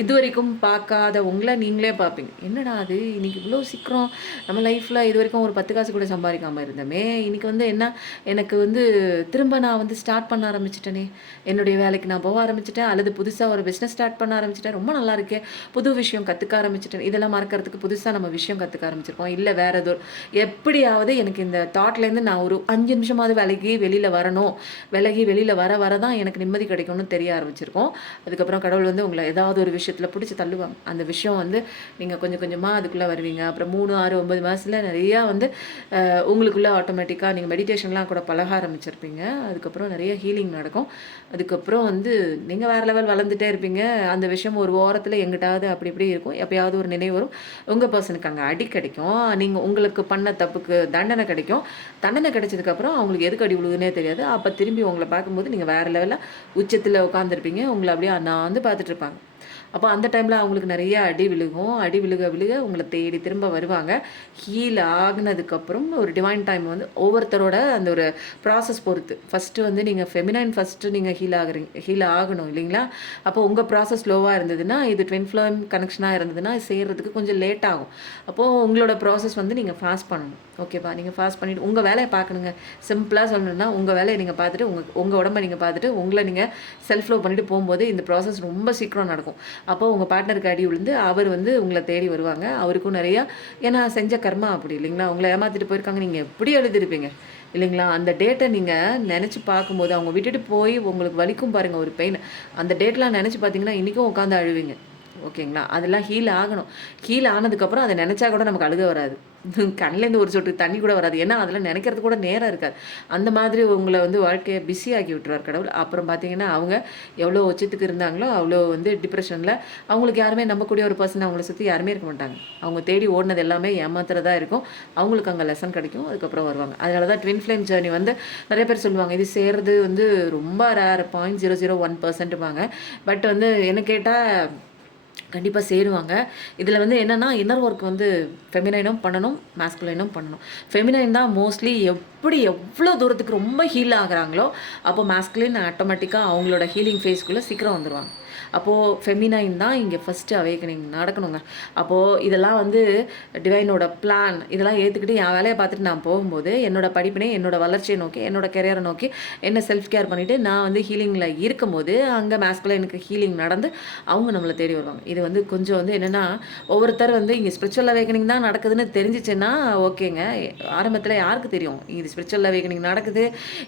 இது வரைக்கும் பார்க்காத உங்களை நீங்களே பார்ப்பீங்க. என்னடா அது இன்னைக்கு இவ்வளோ சீக்கிரம் நம்ம லைஃப்பில் இது வரைக்கும் ஒரு 10 காசு கூட சம்பாதிக்காமல் இருந்தோமே, இன்னைக்கு வந்து என்ன எனக்கு வந்து திரும்ப நான் வந்து ஸ்டார்ட் பண்ண ஆரம்பிச்சிட்டேனே, என்னுடைய வேலைக்கு நான் போக ஆரம்பிச்சிட்டேன், அல்லது புதுசாக ஒரு பிஸ்னஸ் ஸ்டார்ட் பண்ண ஆரம்பிச்சிட்டேன், ரொம்ப நல்லா இருக்கே, புது விஷயம் கற்றுக்க ஆரம்பிச்சிட்டேன். இதெல்லாம் மறக்கிறதுக்கு புதுசாக நம்ம விஷயம் கற்றுக்க ஆரம்பிச்சிருக்கோம். இல்லை வேறு ஏதோ எப்படியாவது எனக்கு இந்த தாட்லேருந்து நான் ஒரு 5 நிமிஷமாவது விலகி வெளியில் வர தான் எனக்கு நிம்மதி கிடைக்கும்னு தெரிய ஆரம்பிச்சிருக்கோம். அதுக்கப்புறம் கடவுள் வந்து உங்களை ஏதாவது ஒரு விஷயத்தில் பிடிச்சி தள்ளுவாங்க. அந்த விஷயம் வந்து நீங்கள் கொஞ்சம் கொஞ்சமாக அதுக்குள்ளே வருவீங்க. அப்புறம் 3, 6, 9 மாதத்தில் நிறையா வந்து உங்களுக்குள்ளே ஆட்டோமேட்டிக்காக நீங்கள் மெடிடேஷன்லாம் கூட பழக ஆரம்பிச்சிருப்பீங்க. அதுக்கப்புறம் நிறைய ஹீலிங் நடக்கும். அதுக்கப்புறம் வந்து நீங்கள் வேறு லெவல் வளர்ந்துட்டே இருப்பீங்க. அந்த விஷயம் ஒரு ஓரத்தில் எங்கிட்டாவது அப்படி இப்படி இருக்கும். எப்போயாவது ஒரு நினைவு வரும். உங்கள் பர்சனுக்கு அங்கே அடி கிடைக்கும். நீங்கள் உங்களுக்கு பண்ண தப்புக்கு தண்டனை கிடைக்கும். தண்டனை கிடைச்சதுக்கப்புறம் அவங்களுக்கு எதுக்கு அடி விழுதுன்னே தெரியாது. அப்போ திரும்பி உங்களை பார்க்கும்போது நீங்கள் வேறு லெவலில் உச்சத்தில் உட்காந்துருப்பீங்க. உங்களை அப்படியே நான் வந்து பார்த்துட்ருப்பாங்க. அப்போ அந்த டைமில் அவங்களுக்கு நிறைய அடி விழுகும். அடி விழுக உங்களை தேடி திரும்ப வருவாங்க. ஹீல் ஆகினதுக்கப்புறம் ஒரு டிவைன் டைம் வந்து ஒவ்வொருத்தரோட அந்த ஒரு ப்ராசஸ் பொறுத்து. ஃபஸ்ட்டு வந்து நீங்கள் ஃபெமினைன் ஃபஸ்ட்டு நீங்கள் ஹீல் ஆகணும் இல்லைங்களா? அப்போ உங்கள் ப்ராசஸ் ஸ்லோவாக இருந்ததுன்னா, இது ட்வின் ஃப்ளேம் கனெக்ஷனாக இருந்ததுன்னா செய்கிறதுக்கு கொஞ்சம் லேட் ஆகும். அப்போது உங்களோட ப்ராசஸ் வந்து நீங்கள் ஃபாஸ்ட் பண்ணணும். ஓகேப்பா? நீங்கள் ஃபாஸ்ட் பண்ணிவிட்டு உங்கள் வேலையை பார்க்கணுங்க. சிம்பிளாக சொல்லணுன்னா உங்கள் வேலையை நீங்கள் பார்த்துட்டு உங்கள் உடம்பை நீங்கள் பார்த்துட்டு உங்களை நீங்கள் செல்ஃப் லவ் பண்ணிவிட்டு போகும்போது இந்த ப்ராசஸ் ரொம்ப சீக்கிரம் நடக்கும். அப்போ உங்கள் பார்ட்னருக்கு அடி விழுந்து அவர் வந்து உங்களை தேடி வருவாங்க. அவருக்கும் நிறையா ஏன்னா செஞ்ச கர்மா அப்படி இல்லைங்களா? உங்களை ஏமாற்றிட்டு போயிருக்காங்க. நீங்கள் எப்படி எழுதிருப்பீங்க இல்லைங்களா? அந்த டேட்டை நீங்கள் நினச்சி பார்க்கும்போது அவங்க விட்டுட்டு போய் உங்களுக்கு வலிக்கும் பாருங்கள் ஒரு பெயின். அந்த டேட்லாம் நினச்சி பார்த்தீங்கன்னா இன்றைக்கும் உட்காந்து அழுவீங்க. ஓகேங்களா? அதெல்லாம் ஹீல் ஆகணும். ஹீல் ஆனதுக்கப்புறம் அதை நினச்சா கூட நமக்கு அழுக வராது. கண்ணிலேருந்து ஒரு சொட்டு தண்ணி கூட வராது. ஏன்னா அதெல்லாம் நினைக்கிறது கூட நேரம் இருக்காது. அந்த மாதிரி உங்களை வந்து வாழ்க்கையை பிஸியாக்கி விட்டுருவார் கடவுள். அப்புறம் பார்த்தீங்கன்னா அவங்க எவ்வளோ உச்சத்துக்கு இருந்தாங்களோ அவ்வளோ வந்து டிப்ரெஷனில் அவங்களுக்கு யாருமே நம்பக்கூடிய ஒரு பர்சன் அவங்கள சுற்றி யாருமே இருக்க மாட்டாங்க. அவங்க தேடி ஓடினது எல்லாமே ஏமாத்துறதா இருக்கும். அவங்களுக்கு அங்கே லெசன் கிடைக்கும். அதுக்கப்புறம் வருவாங்க. அதனால தான் ட்வின் ஃப்ளேம் ஜேர்னி வந்து நிறைய பேர் சொல்லுவாங்க இது சேர்றது வந்து ரொம்ப ரேர் 0.001%. பட் வந்து என்ன கேட்டால் கண்டிப்பாக சேருவாங்க. இதில் வந்து என்னென்னா இன்னர் ஒர்க் வந்து ஃபெமினைனும் பண்ணணும், மாஸ்குலைனும் பண்ணணும். ஃபெமினைன் தான் மோஸ்ட்லி எவ்வளோ தூரத்துக்கு ரொம்ப ஹீல் ஆகுறாங்களோ அப்போ மாஸ்குலைன் ஆட்டோமேட்டிக்காக அவங்களோட ஹீலிங் ஃபேஸ்க்குள்ளே சீக்கிரம் வந்துடுவாங்க. அப்போது ஃபெமினைன் தான் இங்கே ஃபஸ்ட்டு அவேக்கனிங் நடக்கணுங்க. அப்போது இதெல்லாம் வந்து டிவைனோட பிளான் இதெல்லாம் ஏற்றுக்கிட்டு என் வேலையை பார்த்துட்டு நான் போகும்போது என்னோடய படிப்பினை என்னோடய வளர்ச்சியை நோக்கி என்னோடய கெரியரை நோக்கி என்ன செல்ஃப் கேர் பண்ணிவிட்டு நான் வந்து ஹீலிங்கில் இருக்கும்போது அங்கே மாஸ்குலைனுக்கு ஹீலிங் நடந்து அவங்க நம்மளை தேடி வருவாங்க. இது வந்து கொஞ்சம் வந்து என்னென்னா ஒவ்வொருத்தர் வந்து இங்கே ஸ்பிரிச்சுவல் அவேக்கனிங் தான் நடக்குதுன்னு தெரிஞ்சிச்சுன்னா ஓகேங்க. ஆரம்பத்தில் யாருக்கு தெரியும் இது ஸ்பிரிச்சுவல் அவேக்கனிங் நடக்குது,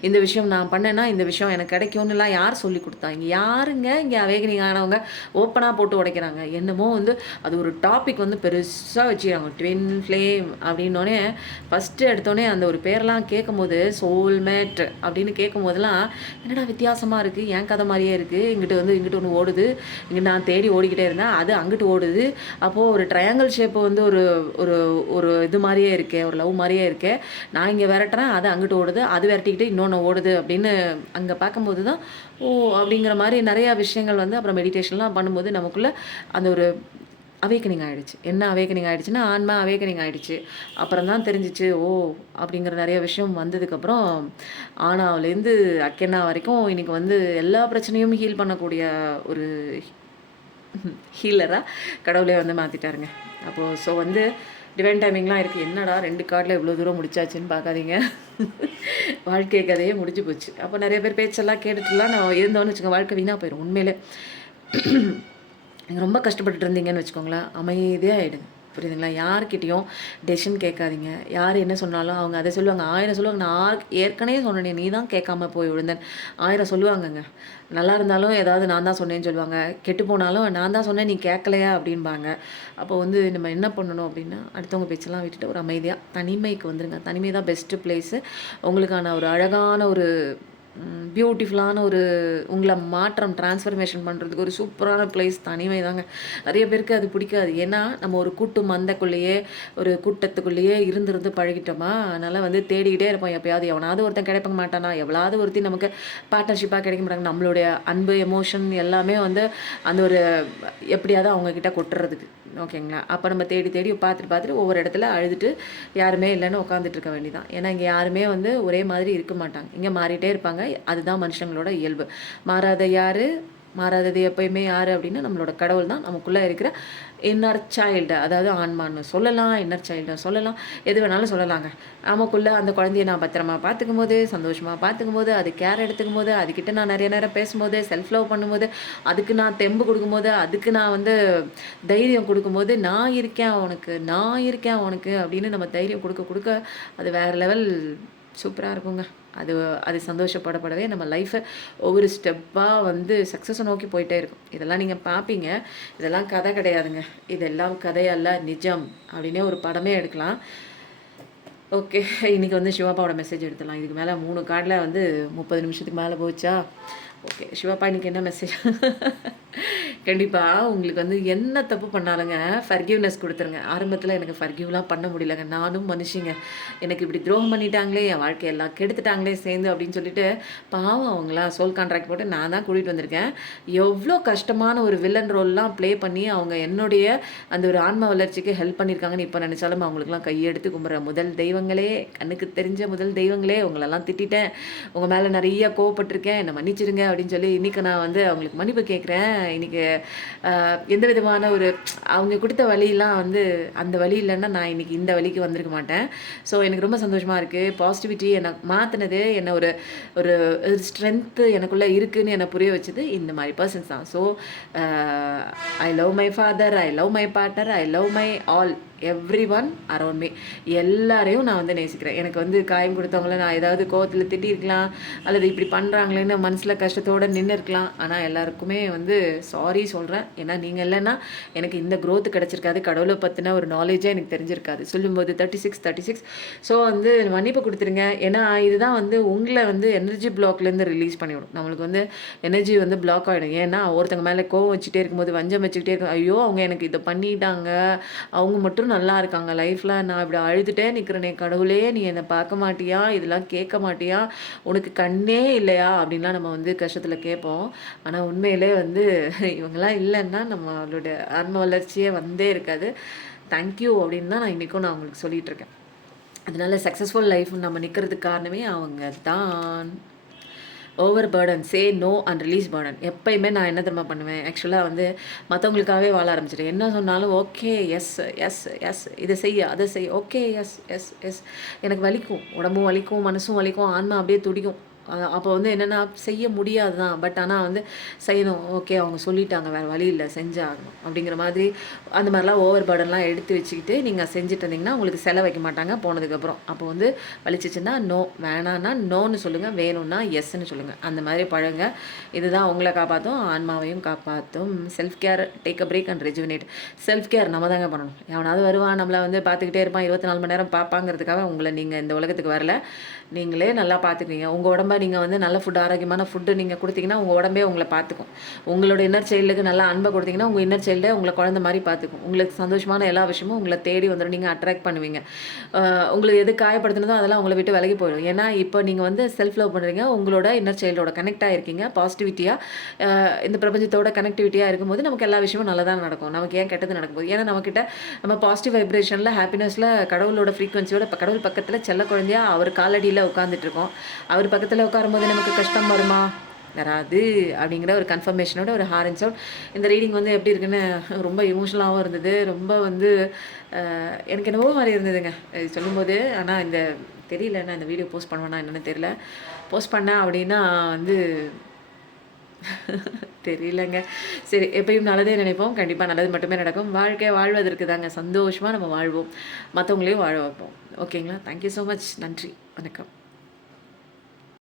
இந்த விஷயம் நான் பண்ணேன்னா இந்த விஷயம் எனக்கு கிடைக்கும்னுலாம் யார் சொல்லி கொடுத்தா? இங்கே யாருங்க இங்கே அவேக்கனிங் ஆனவங்க ஓப்பனாக போட்டு உடைக்கிறாங்க. என்னமோ வந்து அது ஒரு டாபிக் வந்து பெருசாக வச்சுக்கிறாங்க. ட்வின் ஃப்ளேம் அப்படின்னோடனே ஃபஸ்ட்டு எடுத்தோடனே அந்த ஒரு பேரெலாம் கேட்கும்போது சோல்மேட் அப்படின்னு கேட்கும் போதெல்லாம் என்னடா வித்தியாசமாக இருக்குது, என் கதை மாதிரியே இருக்குது, இங்கிட்டு ஒன்று ஓடுது, இங்கே நான் தேடி ஓடிக்கிட்டே இருந்தேன், அது அங்கிட்டு ஓடுது. அப்போது ஒரு ட்ரையாங்கிள் ஷேப்பு வந்து ஒரு ஒரு ஒரு இது மாதிரியே இருக்கே, ஒரு லவ் மாதிரியே இருக்கே, நான் இங்கே விரட்டுறேன், அது அங்கிட்டு ஓடுது, அது விரட்டிக்கிட்டு இன்னொன்று ஓடுது அப்படின்னு அங்கே பார்க்கும்போது தான் ஓ அப்படிங்கிற மாதிரி நிறையா விஷயங்கள் வந்து அப்புறம் மெடிடேஷன்லாம் பண்ணும்போது நமக்குள்ளே அந்த ஒரு அவேக்கனிங் ஆகிடுச்சு. என்ன அவேக்கனிங் ஆகிடுச்சுன்னா ஆன்மா அவேக்கனிங் ஆகிடுச்சு. அப்புறம் தான் தெரிஞ்சிச்சு ஓ அப்படிங்கிற நிறைய விஷயம் வந்ததுக்கப்புறம் ஆனாவிலேருந்து அக்கென்னா வரைக்கும் இன்றைக்கி வந்து எல்லா பிரச்சனையும் ஹீல் பண்ணக்கூடிய ஒரு ஹீலராக கடவுளே வந்து மாற்றிட்டாருங்க. அப்போது ஸோ வந்து டிவைன் டைமிங்லாம் இருக்குது. என்னடா 2 கார்டில் இவ்வளோ தூரம் முடிச்சாச்சுன்னு பார்க்காதீங்க. வாழ்க்கை கதையே முடிஞ்சு போச்சு. அப்போ நிறைய பேர் பேச்செல்லாம் கேட்டுட்டுலாம் நான் இருந்தோன்னு வச்சுக்கோங்க வாழ்க்கை வீணாக போயிடும். உண்மையிலே நீங்கள் ரொம்ப கஷ்டப்பட்டுட்டு இருந்தீங்கன்னு வச்சுக்கோங்களேன் அமைதியாக ஆகிடுங்க. புரியுதுங்களா? யார்கிட்டயும் டெசிஷன் கேட்காதீங்க. யார் என்ன சொன்னாலும் அவங்க அதை சொல்லுவாங்க. 1000 சொல்லுவாங்க. நான் ஏற்கனவே சொன்னேனே, நீ தான் கேட்காம போய் விழுந்தேன். 1000 சொல்லுவாங்கங்க. நல்லா இருந்தாலும் ஏதாவது நான் தான் சொன்னேன்னு சொல்லுவாங்க. கெட்டு போனாலும் நான் தான் சொன்னேன் நீ கேட்கலையா அப்படிம்பாங்க. அப்போ வந்து நம்ம என்ன பண்ணணும் அப்படின்னா, அடுத்தவங்க பேச்செல்லாம் விட்டுட்டு ஒரு அமைதியாக தனிமைக்கு வந்துருங்க. தனிமை தான் பெஸ்ட்டு பிளேஸு. உங்களுக்கான ஒரு அழகான ஒரு பியூட்டிஃபுல்லான ஒரு உங்களை மாற்றம் ட்ரான்ஸ்ஃபர்மேஷன் பண்ணுறதுக்கு ஒரு சூப்பரான பிளேஸ் தனிமை தாங்க. நிறைய பேருக்கு அது பிடிக்காது. ஏன்னா நம்ம ஒரு கூட்டு மந்தக்குள்ளேயே ஒரு கூட்டத்துக்குள்ளேயே இருந்து பழகிட்டோமா, அதனால் வந்து தேடிக்கிட்டே இருப்போம். எப்போயாவது எவனாவது ஒருத்தன் கிடைக்க மாட்டானா, எவ்வளோவது ஒருத்தி நமக்கு பார்ட்னர்ஷிப்பாக கிடைக்க மாட்டாங்க. நம்மளுடைய அன்பு எமோஷன் எல்லாமே வந்து அந்த ஒரு எப்படியாவது அவங்கக்கிட்ட கொட்டுறதுக்கு. ஓகேங்களா? அப்போ நம்ம தேடி தேடி பார்த்துட்டு ஒவ்வொரு இடத்துல அழுதுட்டு யாருமே இல்லைன்னு உட்காந்துட்டு இருக்க வேண்டியதான். ஏன்னா இங்கே யாருமே வந்து ஒரே மாதிரி இருக்க மாட்டாங்க. இங்கே மாறிட்டே இருப்பாங்க. அதுதான் மனுஷங்களோட இயல்பு. மாறாத யார், மாறாதது எப்பயுமே யார் அப்படின்னா நம்மளோட கடவுள் தான். நமக்குள்ளே இருக்கிற இன்னர் சைல்டு, அதாவது ஆன்மான்னு சொல்லலாம், இன்னர் சைல்டு சொல்லலாம், எது வேணாலும் சொல்லலாங்க. நமக்குள்ளே அந்த குழந்தைய நான் பத்திரமா பார்த்துக்கும் போது, சந்தோஷமாக பார்த்துக்கும் போது, அது கேர் எடுத்துக்கும் போது, அதுக்கிட்ட நான் நிறைய நேரம் பேசும்போது, செல்ஃப் லவ் பண்ணும்போது, அதுக்கு நான் தெம்பு கொடுக்கும்போது, அதுக்கு நான் வந்து தைரியம் கொடுக்கும்போது, நான் இருக்கேன் அவனுக்கு அப்படின்னு நம்ம தைரியம் கொடுக்க அது வேறு லெவல் சூப்பராக இருக்குங்க. அது சந்தோஷப்படவே நம்ம லைஃப்பை ஒவ்வொரு ஸ்டெப்பாக வந்து சக்ஸஸை நோக்கி போயிட்டே இருக்கும். இதெல்லாம் நீங்கள் பார்ப்பீங்க. இதெல்லாம் கதை கிடையாதுங்க. இதெல்லாம் கதையல்ல, நிஜம் அப்படின்னே ஒரு படமே எடுக்கலாம். ஓகே, இன்றைக்கி வந்து சிவாப்பாவோட மெசேஜ் எடுத்துடலாம். இதுக்கு மேலே 3 கார்டில் வந்து 30 நிமிஷத்துக்கு மேலே போச்சா? ஓகே, சிவாப்பா இன்றைக்கி என்ன மெசேஜ்? கண்டிப்பாக உங்களுக்கு வந்து என்ன தப்பு பண்ணாலுங்க ஃபர்கிவ்னஸ் கொடுத்துருங்க. ஆரம்பத்தில் எனக்கு ஃபர்கிவ்லாம் பண்ண முடியலங்க. நானும் மனுஷங்க, எனக்கு இப்படி துரோகம் பண்ணிட்டாங்களே, என் வாழ்க்கையெல்லாம் கெடுத்துட்டாங்களே சேர்ந்து அப்படின்னு சொல்லிட்டு பாவம் அவங்களாம் சோல் கான்ட்ராக்ட் போட்டு நான் தான் கூட்டிகிட்டு வந்திருக்கேன். எவ்வளோ கஷ்டமான ஒரு வில்லன் ரோல்லாம் ப்ளே பண்ணி அவங்க என்னுடைய அந்த ஒரு ஆன்ம வளர்ச்சிக்கு ஹெல்ப் பண்ணியிருக்காங்கன்னு இப்போ நினச்சாலும் அவங்களுக்குலாம் கையெடுத்து கும்பிட்ற முதல் தெய்வங்களே, கண்ணுக்கு தெரிஞ்ச முதல் தெய்வங்களே, உங்களெல்லாம் திட்டேன், உங்கள் மேலே நிறைய கோவப்பட்டிருக்கேன், என்னை மன்னிச்சிடுங்க அப்படின்னு சொல்லி இன்றைக்கி நான் வந்து அவங்களுக்கு மன்னிப்பு கேட்குறேன். இன்றைக்கி எந்த விதமான ஒரு அவங்க கொடுத்த வழியெல்லாம் வந்து அந்த வழி இல்லைன்னா நான் இன்றைக்கி இந்த வழிக்கு வந்திருக்க மாட்டேன். ஸோ எனக்கு ரொம்ப சந்தோஷமாக இருக்குது. பாசிட்டிவிட்டி என்னை மாற்றினது, என்னை ஒரு ஒரு ஸ்ட்ரென்த்து எனக்குள்ளே இருக்குதுன்னு என்னை புரிய வச்சது இந்த மாதிரி பர்சன்ஸ் தான். So I love my father, I love my partner, I love my all every one around me. எல்லாரையும் நான் வந்து நேசிக்கிறேன். எனக்கு வந்து காயம் கொடுத்தவங்கள நான் ஏதாவது கோவத்தில் திட்டிருக்கலாம், அல்லது இப்படி பண்ணுறாங்களேன்னு மனசில் கஷ்டத்தோடு நின்று இருக்கலாம். ஆனால் எல்லாருக்குமே வந்து சாரி சொல்கிறேன். ஏன்னா நீங்கள் இல்லைன்னா எனக்கு இந்த க்ரோத் கிடச்சிருக்காது, கடவுளை பற்றின ஒரு நாலேஜே எனக்கு தெரிஞ்சிருக்காது. சொல்லும்போது 36 ஸோ வந்து மன்னிப்பு கொடுத்துருங்க. ஏன்னா இதுதான் வந்து உங்களை வந்து எனர்ஜி பிளாக்லேருந்து ரிலீஸ் பண்ணிவிடும். நம்மளுக்கு வந்து எனர்ஜி வந்து பிளாக் ஆகிடும். ஏன்னா ஒருத்தங்க மேலே கோவம் வச்சுட்டே இருக்கும்போது, வஞ்சம் வச்சுக்கிட்டே இருக்கும், ஐயோ அவங்க எனக்கு இதை பண்ணிட்டாங்க, அவங்க மட்டும் நல்லா இருக்காங்க லைஃப்பில், நான் இப்படி அழுதுகிட்டே நிற்கிறேனே கடவுளே, நீ என்னை பார்க்க மாட்டியா, இதெல்லாம் கேட்க மாட்டியா, உனக்கு கண்ணே இல்லையா அப்படின்லாம் நம்ம வந்து கஷ்டத்தில் கேட்போம். ஆனால் உண்மையிலே வந்து இவங்கெல்லாம் இல்லைன்னா நம்மளோட ஆன்ம வளர்ச்சியே வந்தே இருக்காது. தேங்க்யூ அப்படின்னு தான் நான் இன்றைக்கும் நான் உங்களுக்கு சொல்லிகிட்ருக்கேன். அதனால சக்ஸஸ்ஃபுல் லைஃப் நம்ம நிற்கிறதுக்கு காரணமே அவங்க தான். Over burden, say no and release burden. எப்பயுமே நான் என்ன தெரியுமா பண்ணுவேன், ஆக்சுவலாக வந்து மற்றவங்களுக்காகவே வாழ ஆரம்பிச்சிட்டேன். என்ன சொன்னாலும் ஓகே, எஸ் எஸ் எஸ், இதை செய்ய அதை செய்ய, ஓகே எஸ் எஸ் எஸ். எனக்கு வலிக்கும், உடம்பும் வலிக்கும், மனசும் வலிக்கும், ஆன்மா அப்படியே துடிக்கும். அப்போ வந்து என்னென்னா செய்ய முடியாது தான், பட் ஆனால் வந்து செய்யணும். ஓகே அவங்க சொல்லிட்டாங்க, வேறு வழி இல்லை, செஞ்சாகணும் அப்படிங்கிற மாதிரி. அந்த மாதிரிலாம் ஓவர் பர்டன்லாம் எடுத்து வச்சுக்கிட்டு நீங்கள் செஞ்சுட்டு இருந்தீங்கன்னா உங்களுக்கு செலவு வைக்க மாட்டாங்க போனதுக்கப்புறம். அப்போ வந்து வலிச்சிச்சுன்னா நோ, வேணான்னா நோன்னு சொல்லுங்கள், வேணும்னா எஸ்ன்னு சொல்லுங்கள். அந்த மாதிரி பழங்க. இதுதான் உங்களை காப்பாற்றும், ஆன்மாவையும் காப்பாற்றும். Self care, take a break and rejuvenate. Self care நம்ம தாங்க பண்ணணும். எவனாவது வருவான் நம்மளை வந்து பார்த்துக்கிட்டே இருப்பான், 24 மணி நேரம் பார்ப்பாங்கிறதுக்காக உங்களை நீங்கள் இந்த உலகத்துக்கு வரல. நீங்களே நல்லா பார்த்துக்குவீங்க. உங்கள் உடம்பை நீங்கள் வந்து நல்ல ஃபுட், ஆரோக்கியமான ஃபுட்டு நீங்கள் கொடுத்தீங்கன்னா உங்கள் உடம்பே உங்களை பார்த்துக்கும். உங்களோட இன்னர் சைல்டுக்கு நல்லா அன்பை கொடுத்தீங்கன்னா உங்கள் இன்னர் சைல்டை உங்களை குழந்தை மாதிரி பார்த்துக்கும். உங்களுக்கு சந்தோஷமான எல்லா விஷயமும் உங்களை தேடி வந்துடும். நீங்கள் அட்ராக்ட் பண்ணுவீங்க. உங்களுக்கு எது காயப்படுத்தினதோ அதெல்லாம் உங்களை விட்டு விலகி போயிடும். ஏன்னா இப்போ நீங்கள் வந்து செல்ஃப் லவ் பண்ணுறீங்க, உங்களோட இன்னர் சைல்டோட கனெக்ட் ஆகிருக்கீங்க. பாசிட்டிவிட்டியாக இந்த பிரபஞ்சத்தோட கனெக்டிவிட்டியாக இருக்கும்போது நமக்கு எல்லா விஷயமும் நல்லா தான் நடக்கும். நமக்கு ஏன் கெட்டது நடக்கும்போது, ஏன்னா நம்மக்கிட்ட நம்ம பாசிட்டிவ் வைப்ரேஷனில், ஹாப்பினஸில், கடவுளோட ஃப்ரீக்வன்சியோட கடவுள் பக்கத்தில் செல்ல குழந்தையாக அவர் காலடியில் உட்காந்துட்ருக்கோம். அவர் பக்கத்தில் உட்காரும்போது நமக்கு கஷ்டம் வருமா? வராது அப்படிங்கிற ஒரு கன்ஃபர்மேஷனோட ஒரு ஹாரன் சவுண்ட். இந்த ரீடிங் வந்து எப்படி இருக்குன்னு ரொம்ப எமோஷனலாகவும் இருந்தது, ரொம்ப வந்து எனக்கு என்னவோ மாதிரி இருந்ததுங்க சொல்லும்போது. ஆனால் இந்த தெரியல, நான் இந்த வீடியோ போஸ்ட் பண்ணுவேன்னா என்னென்னு தெரியல. போஸ்ட் பண்ணேன் அப்படின்னா வந்து தெரியலங்க. சரி, எப்பயும் நல்லதே நினைப்போம். கண்டிப்பா நல்லது மட்டுமே நடக்கும். வாழ்க்கை வாழ்வதற்கு தாங்க. சந்தோஷமா நம்ம வாழ்வோம். மத்தவங்களையும் வாழ வைப்போம். ஓகேங்களா? Thank you so much. நன்றி. வணக்கம்.